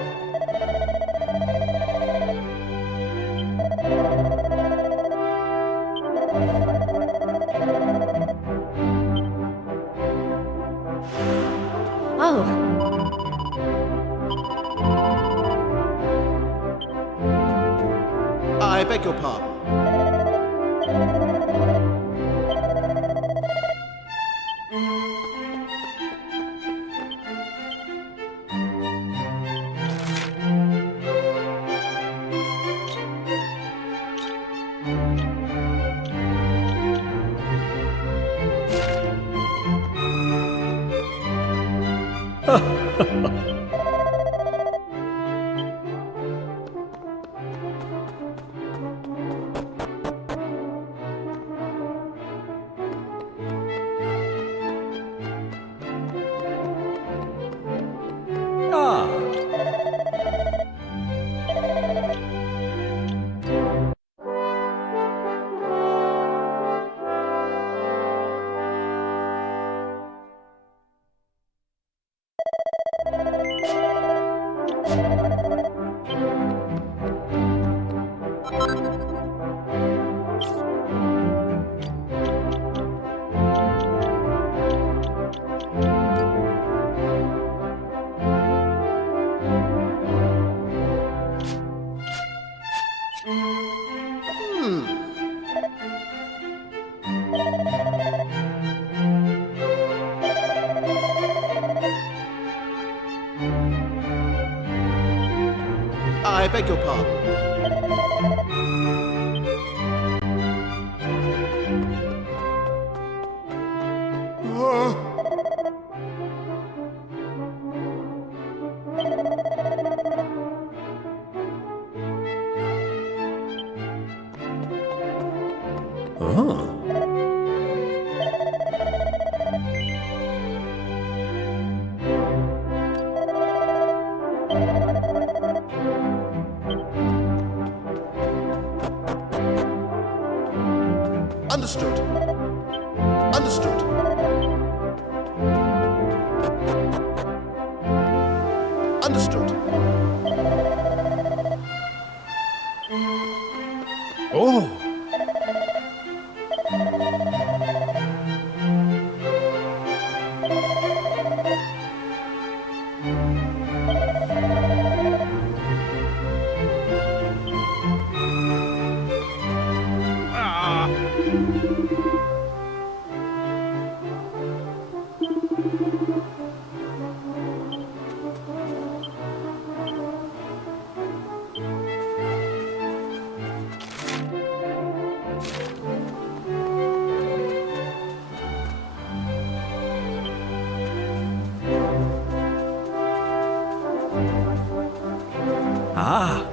Oh, I beg your pardon. I beg your pardon. Understood. Understood. Understood. Oh! Ah.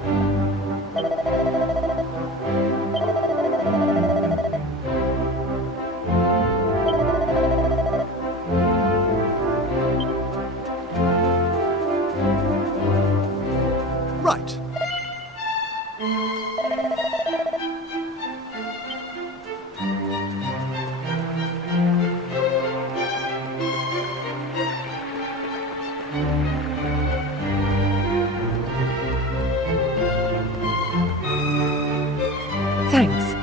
Right. thanks.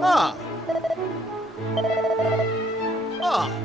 Ah. Ah.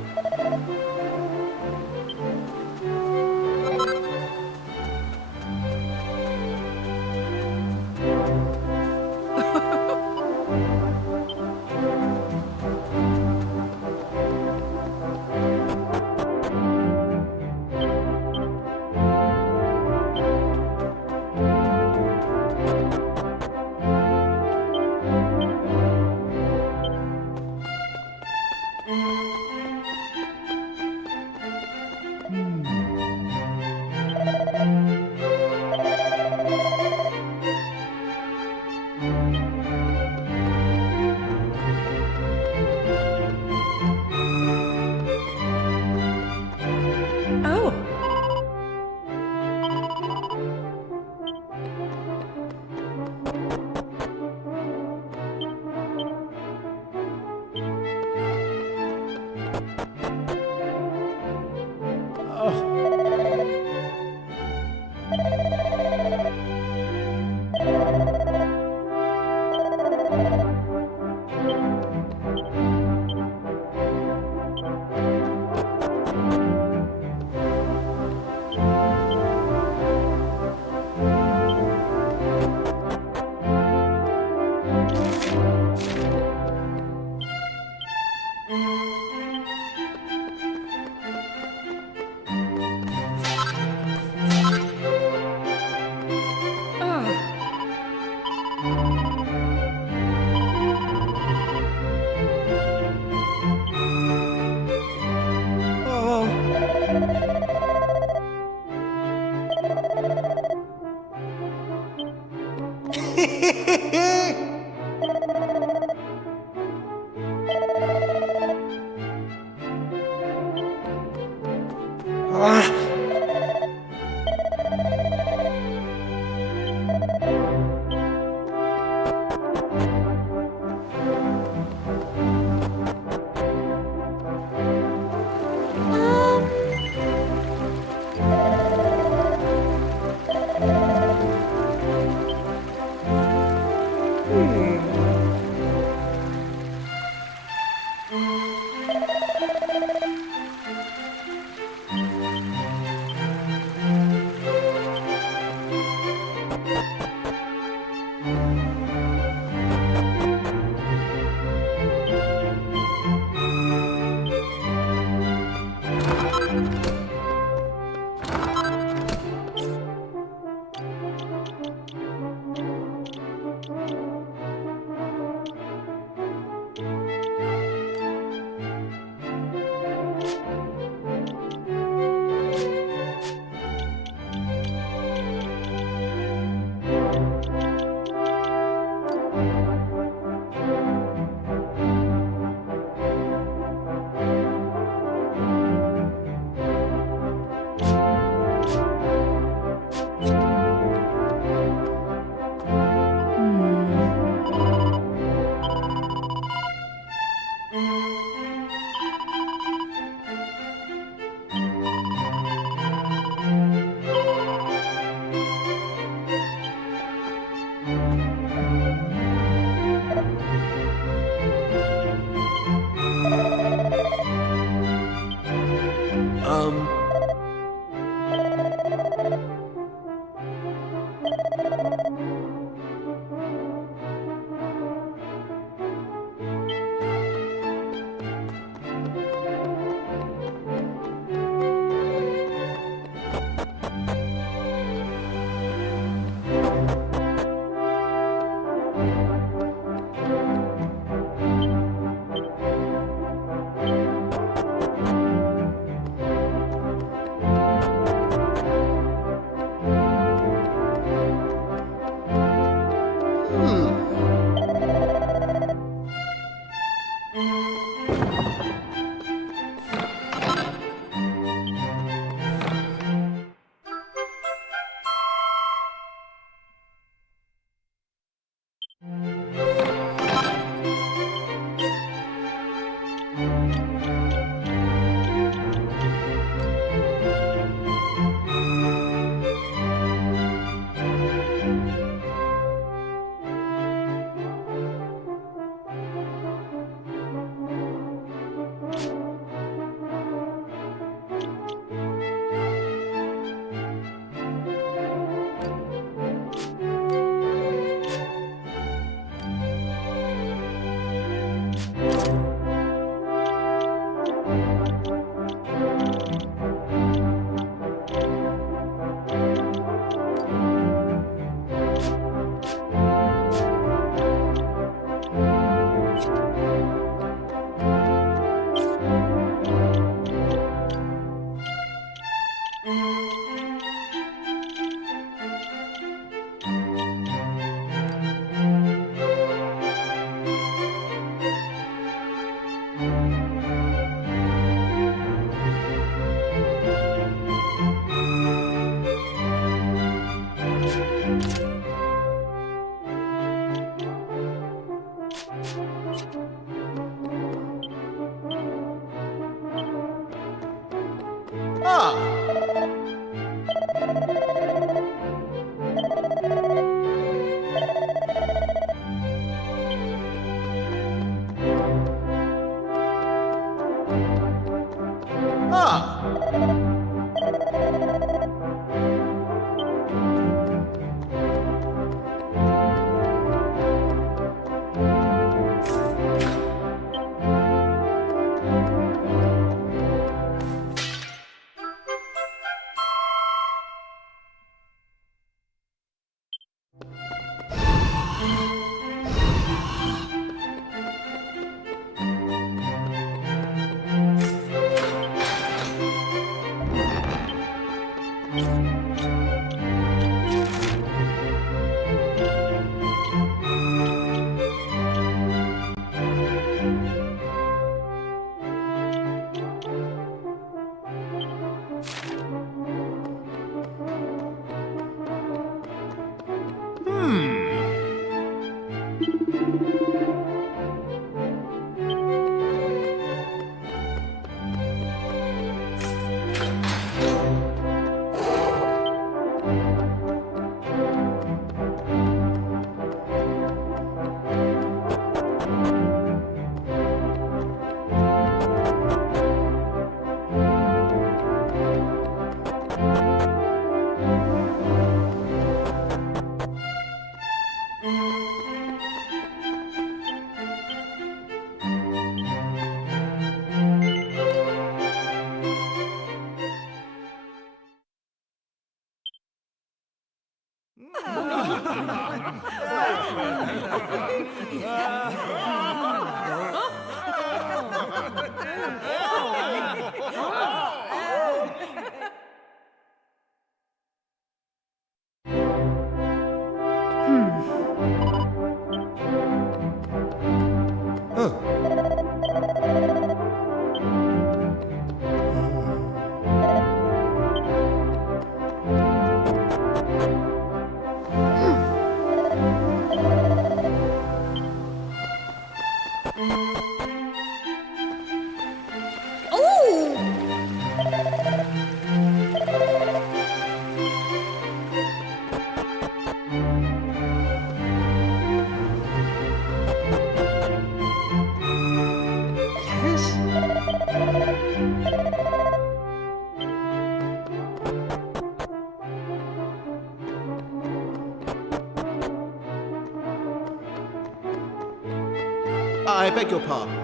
I beg your pardon.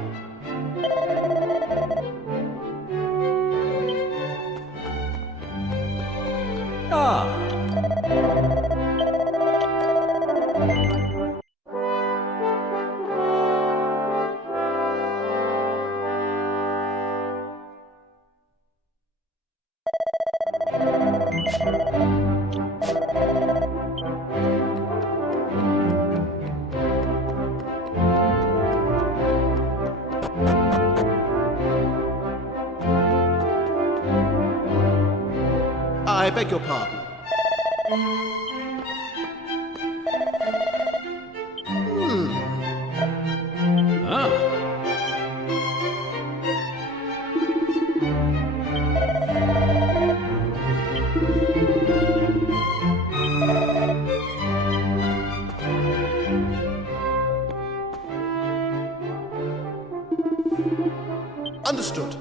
I beg your pardon. Understood.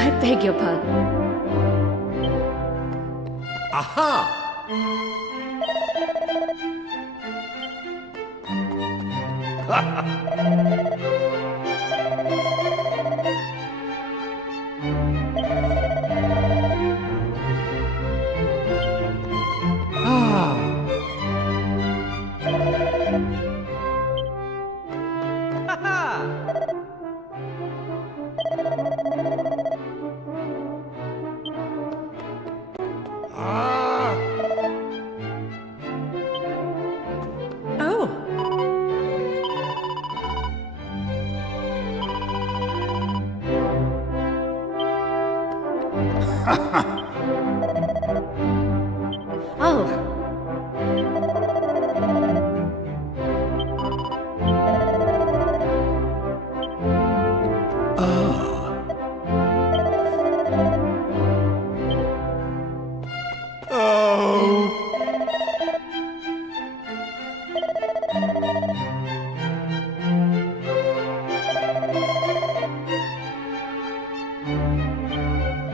I beg your pardon. Aha! Oh.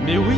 Mais oui.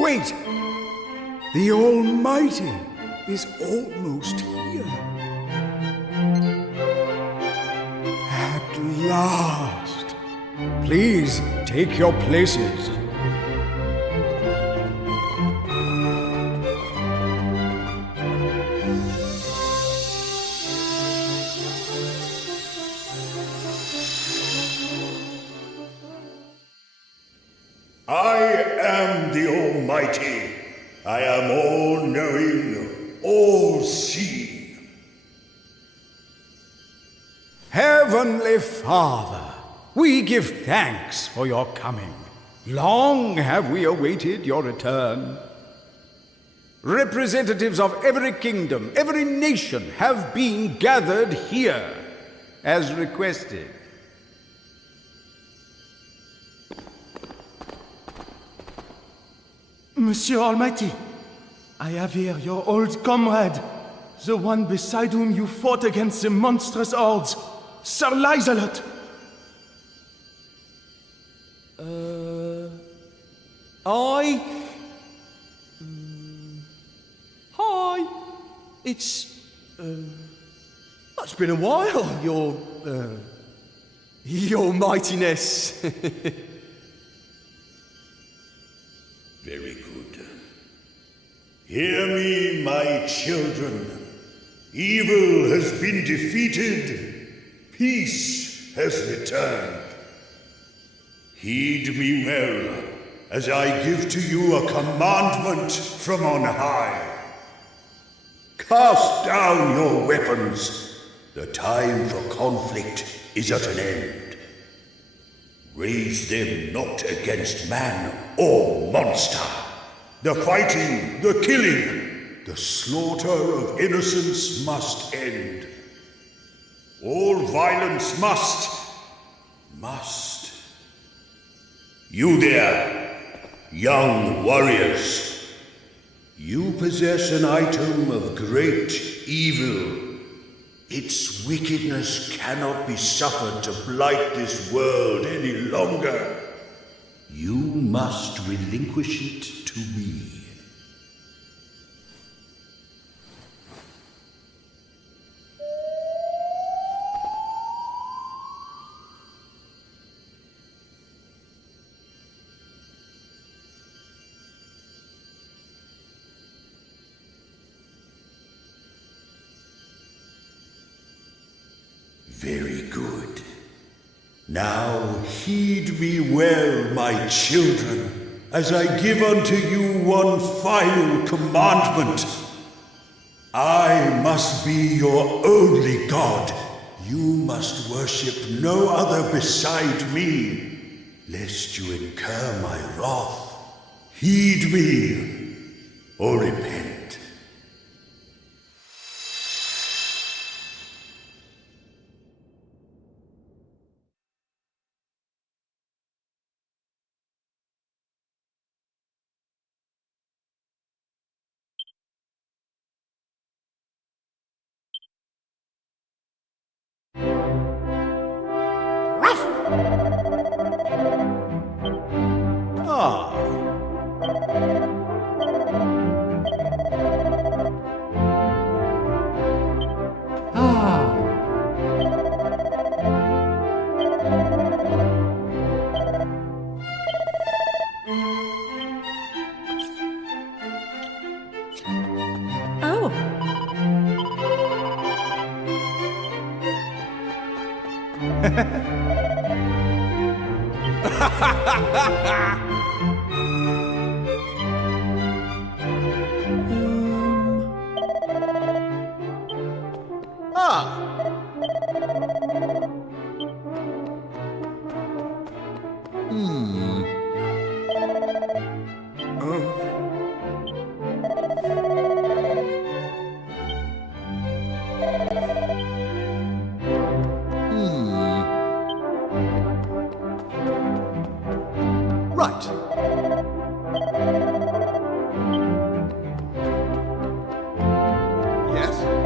Wait! The Almighty is almost here. At last. Please take your places. I am the Almighty. I am all-knowing, all-seeing. Heavenly Father, we give thanks for your coming. Long have we awaited your return. Representatives of every kingdom, every nation have been gathered here, as requested. Monsieur Almighty, I have here your old comrade, the one beside whom you fought against the monstrous hordes, Sir Lizelot. Hi. It's been a while, your mightiness. Very good. Hear me, my children. Evil has been defeated. Peace has returned. Heed me well, as I give to you a commandment from on high. Cast down your weapons. The time for conflict is at an end. Raise them not against man or monster. The fighting, the killing, the slaughter of innocents must end. All violence must. You there, young warriors, you possess an item of great evil. Its wickedness cannot be suffered to blight this world any longer. You must relinquish it to me. Very good. Now heed me well, my children, as I give unto you one final commandment. I must be your only God. You must worship no other beside me, lest you incur my wrath. Heed me, or repent. Right. Yes?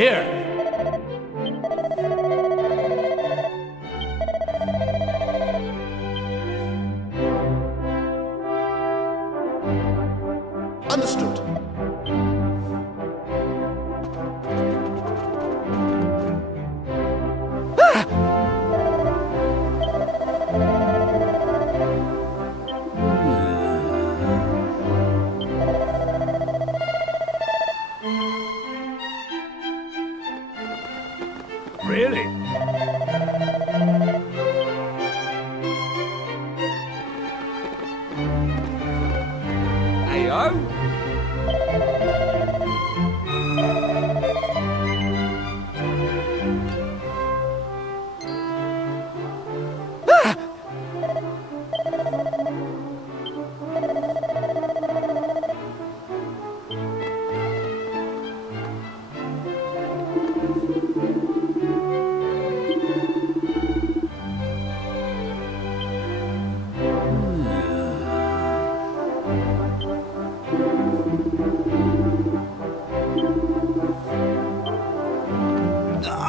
Here. Understood. cheerio.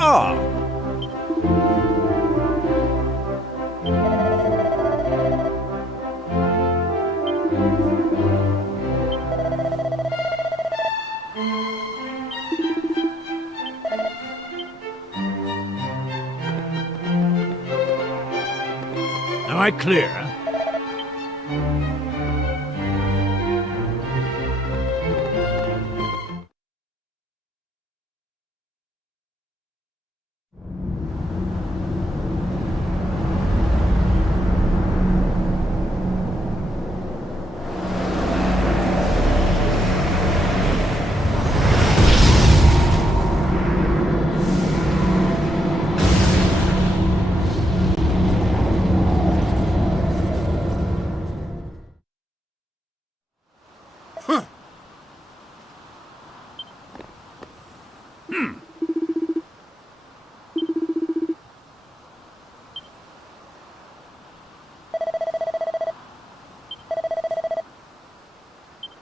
Ah! Am I clear?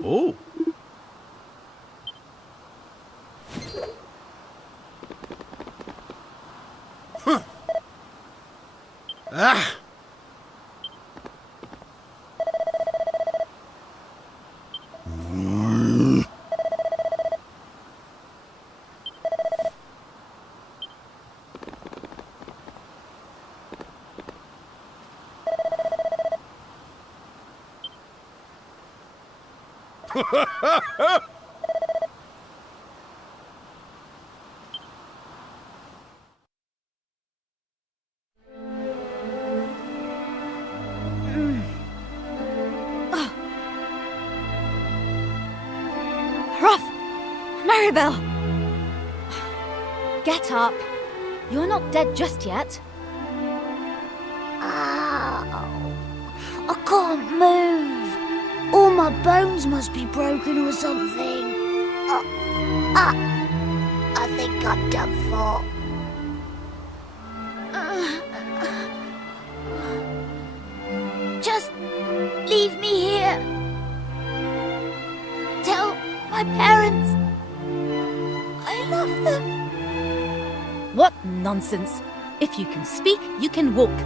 Oh. Huh. Ah! Ruff! Maribel! Get up. You're not dead just yet. Ow. I can't move. All my bones must be broken or something. I think I'm done for. Just leave me here. Tell my parents I love them. What nonsense! If you can speak, you can walk.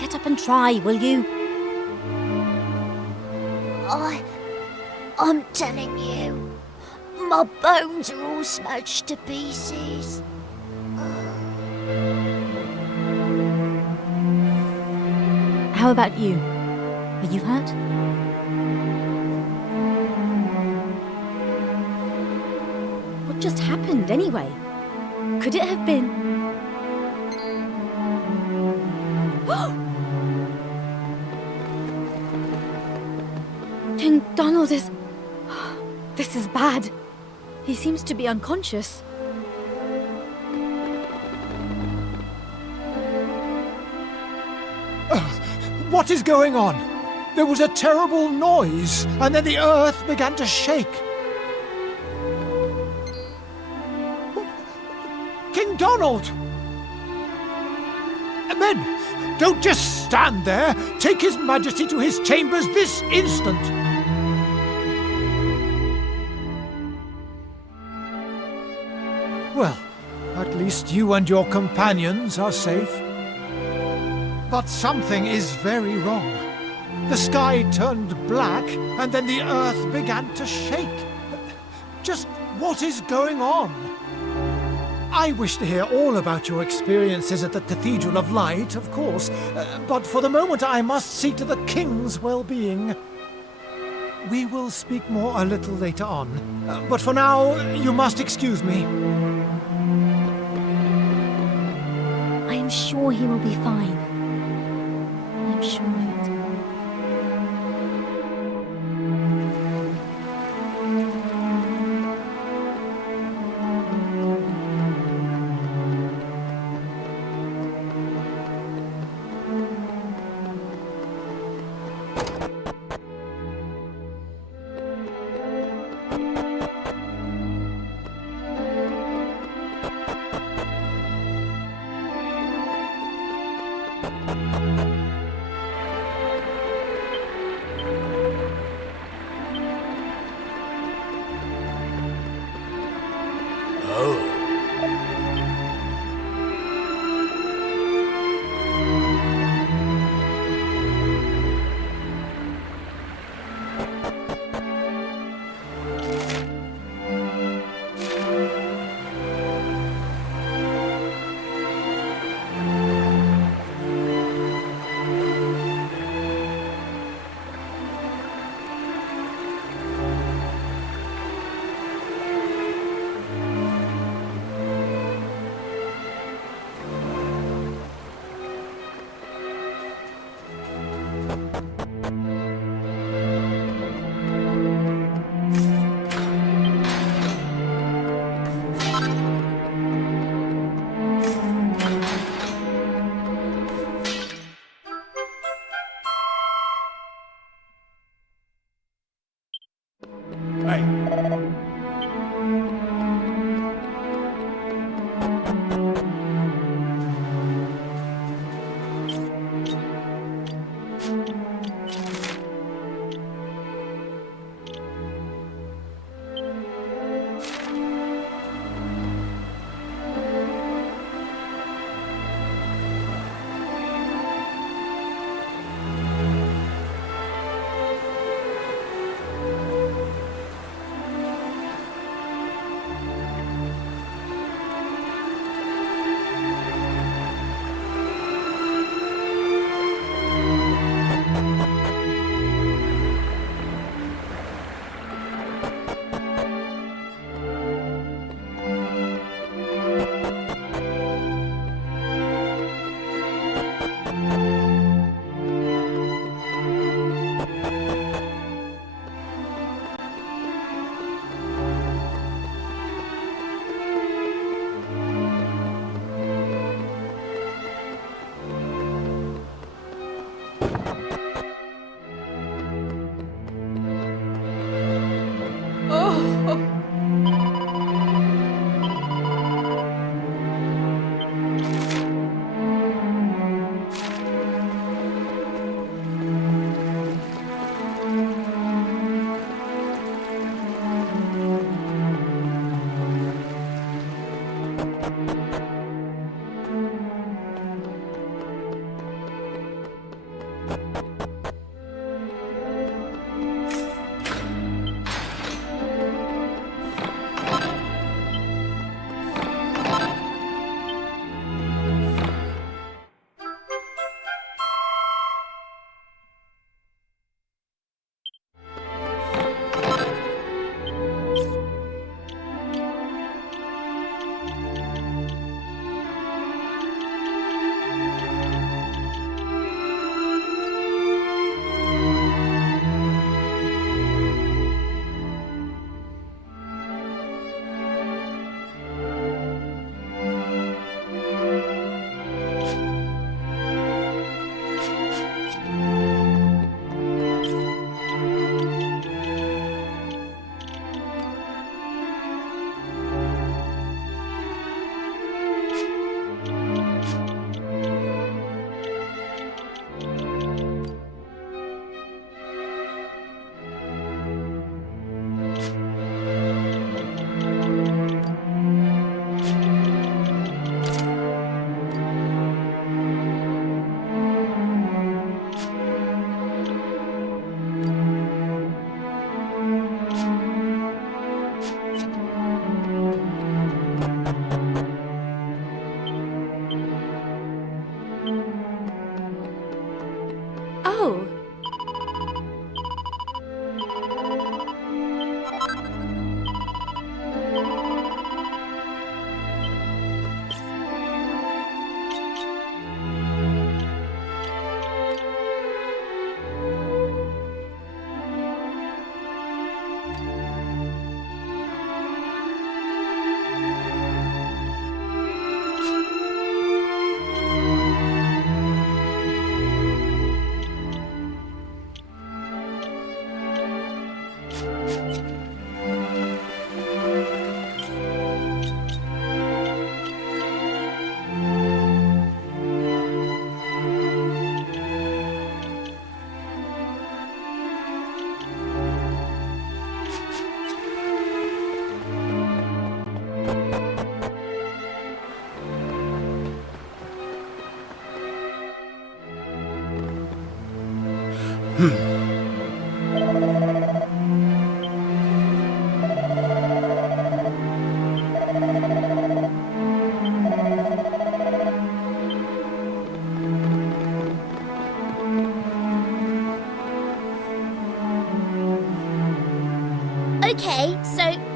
Get up and try, will you? I'm telling you, my bones are all smashed to pieces. How about you? Are you hurt? What just happened anyway? Could it have been... King Donald is... This is bad. He seems to be unconscious. What is going on? There was a terrible noise, and then the earth began to shake. King Donald! Men, don't just stand there. Take His Majesty to his chambers this instant. Well, at least you and your companions are safe. But something is very wrong. The sky turned black, and then the earth began to shake. Just what is going on? I wish to hear all about your experiences at the Cathedral of Light, of course, but for the moment I must see to the King's well-being. We will speak more a little later on, but for now, you must excuse me. I am sure he will be fine. I'm sure of it. Okay, so...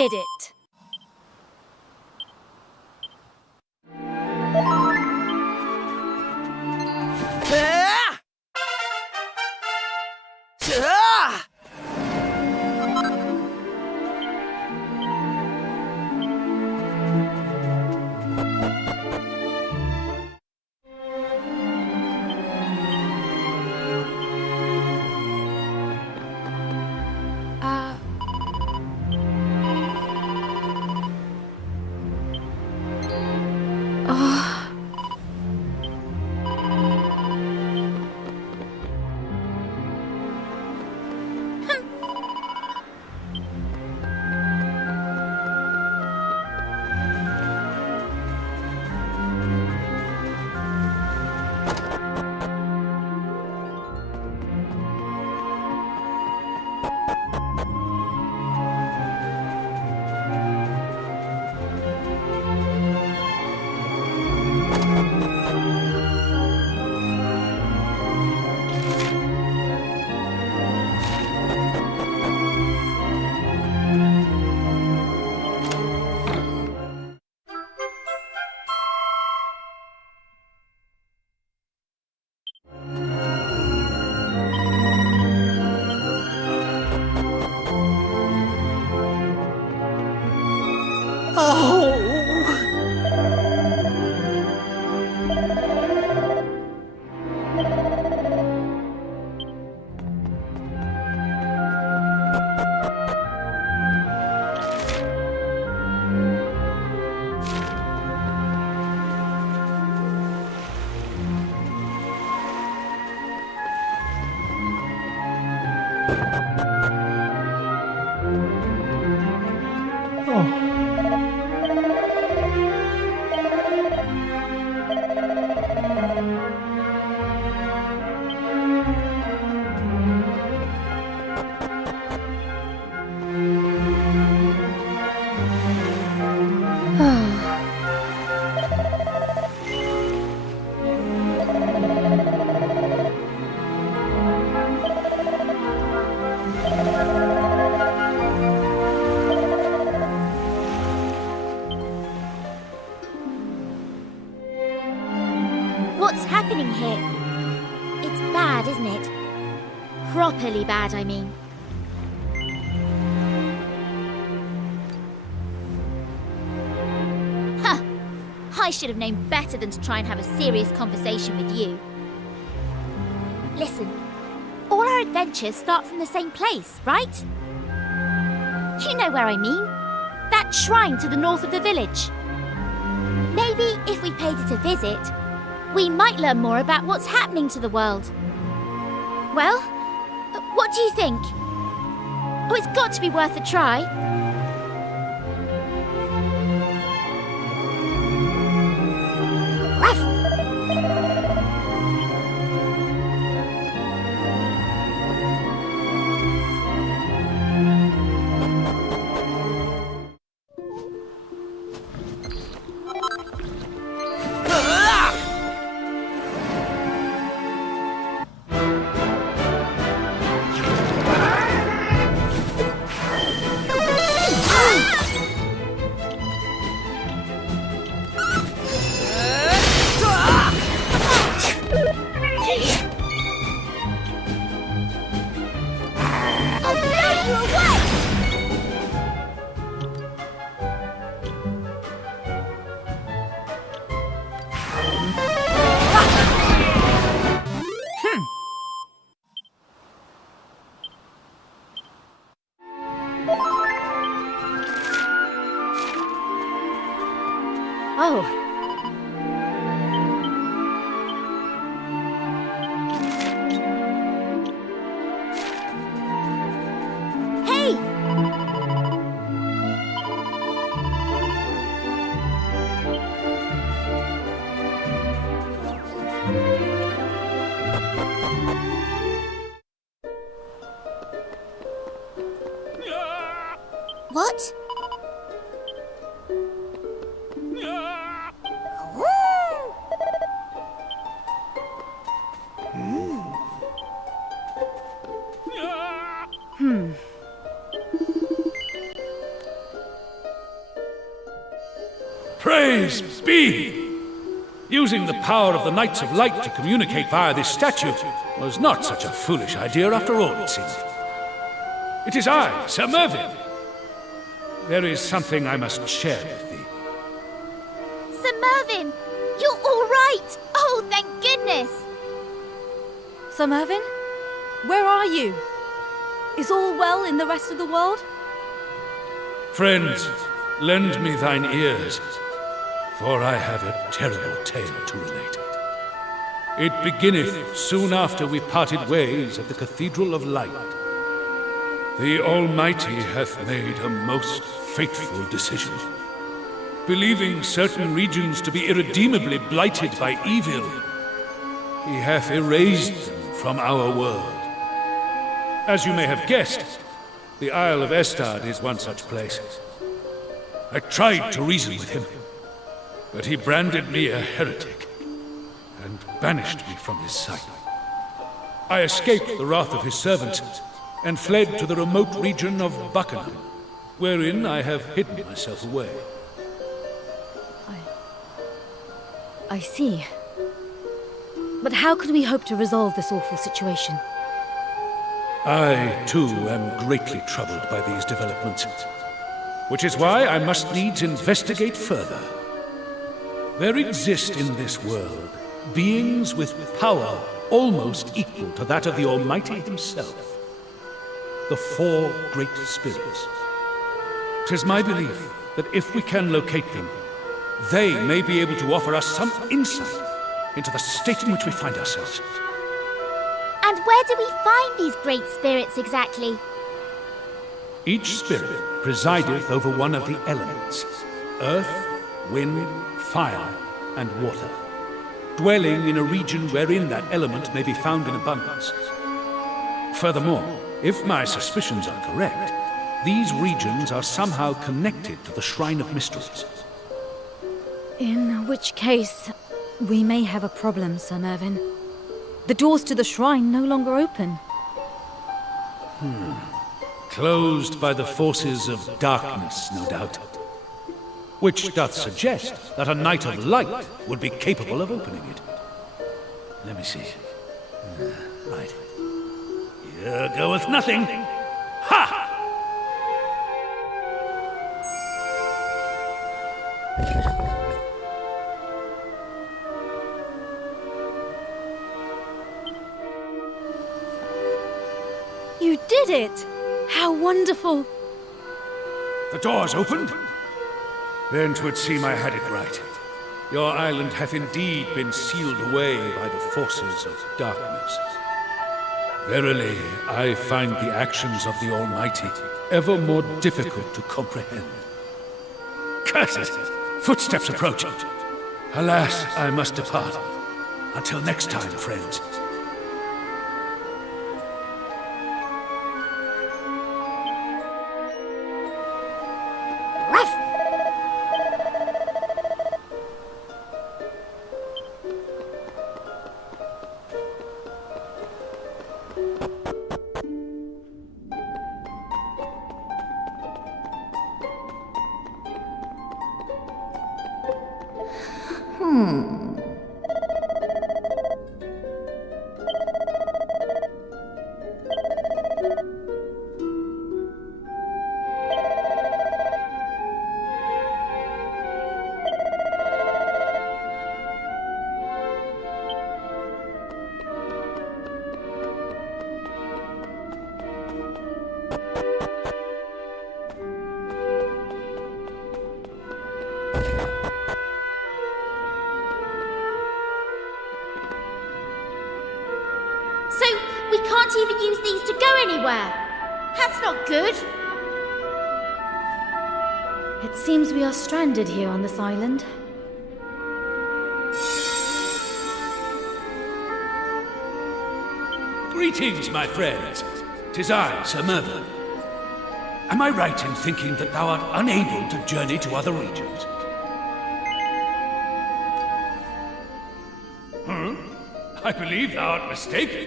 did it! What's happening here? It's bad, isn't it? Properly bad, I mean. Huh! I should have known better than to try and have a serious conversation with you. Listen, all our adventures start from the same place, right? You know where I mean. That shrine to the north of the village. Maybe if we paid it a visit, we might learn more about what's happening to the world. Well, what do you think? Oh, it's got to be worth a try. Oh. Hey! What? Praise be! Using the power of the Knights of Light to communicate via this statue was not such a foolish idea after all, it seems. It is I, Sir Mervyn. There is something I must share with thee. Sir Mervyn! You're all right! Oh, thank goodness! Sir Mervyn? Where are you? Is all well in the rest of the world? Friends, lend me thine ears, for I have a terrible tale to relate. It beginneth soon after we parted ways at the Cathedral of Light. The Almighty hath made a most fateful decision. Believing certain regions to be irredeemably blighted by evil, he hath erased them from our world. As you may have guessed, the Isle of Estard is one such place. I tried to reason with him, but he branded me a heretic and banished me from his sight. I escaped the wrath of his servants and fled to the remote region of Buckingham, wherein I have hidden myself away. I see. But how can we hope to resolve this awful situation? I, too, am greatly troubled by these developments. which is why I must needs investigate further. There exist in this world beings with power almost equal to that of the Almighty himself. The four great spirits. 'Tis my belief that if we can locate them, they may be able to offer us some insight into the state in which we find ourselves. And where do we find these great spirits exactly? Each spirit presideth over one of the elements: earth, wind, fire, and water, dwelling in a region wherein that element may be found in abundance. Furthermore, if my suspicions are correct, these regions are somehow connected to the Shrine of Mysteries. In which case, we may have a problem, Sir Mervyn. The doors to the shrine no longer open. Closed by the forces of darkness, no doubt. Which doth suggest that a knight of light would be capable of opening it. Let me see. Right. Here goeth nothing. Ha! You did it! How wonderful! The door's opened? Then 'twould seem I had it right. Your island hath indeed been sealed away by the forces of darkness. Verily, I find the actions of the Almighty ever more difficult to comprehend. Curses! Footsteps approach. Alas, I must depart. Until next time, friends. So, we can't even use these to go anywhere. That's not good. It seems we are stranded here on this island. Greetings, my friends. 'Tis I, Sir Mervyn. Am I right in thinking that thou art unable to journey to other regions? I believe thou art mistaken.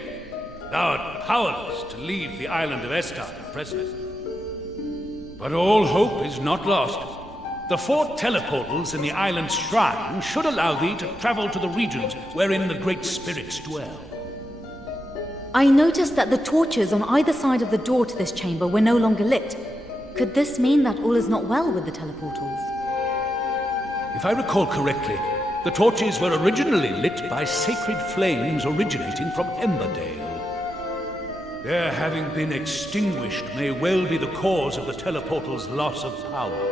Thou art powerless to leave the island of Estard at present. But all hope is not lost. The 4 teleportals in the island's shrine should allow thee to travel to the regions wherein the great spirits dwell. I noticed that the torches on either side of the door to this chamber were no longer lit. Could this mean that all is not well with the teleportals? If I recall correctly, the torches were originally lit by sacred flames originating from Emberdale. Their having been extinguished may well be the cause of the teleportal's loss of power.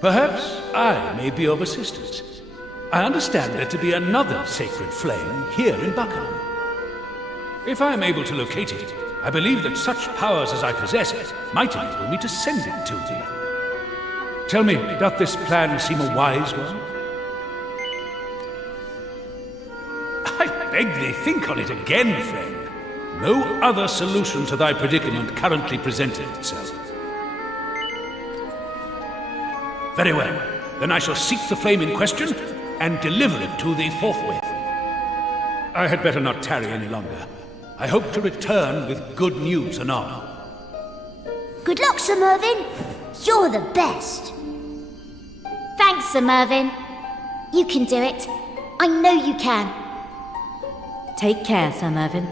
Perhaps I may be of assistance. I understand there to be another sacred flame here in Buckingham. If I am able to locate it, I believe that such powers as I possess might enable me to send it to thee. Tell me, doth this plan seem a wise one? I beg thee, think on it again, friend. No other solution to thy predicament currently presented itself. Very well. Then I shall seek the flame in question and deliver it to thee forthwith. I had better not tarry any longer. I hope to return with good news anon. Good luck, Sir Mervyn. You're the best. Thanks, Sir Mervyn. You can do it. I know you can. Take care, Sir Mervyn.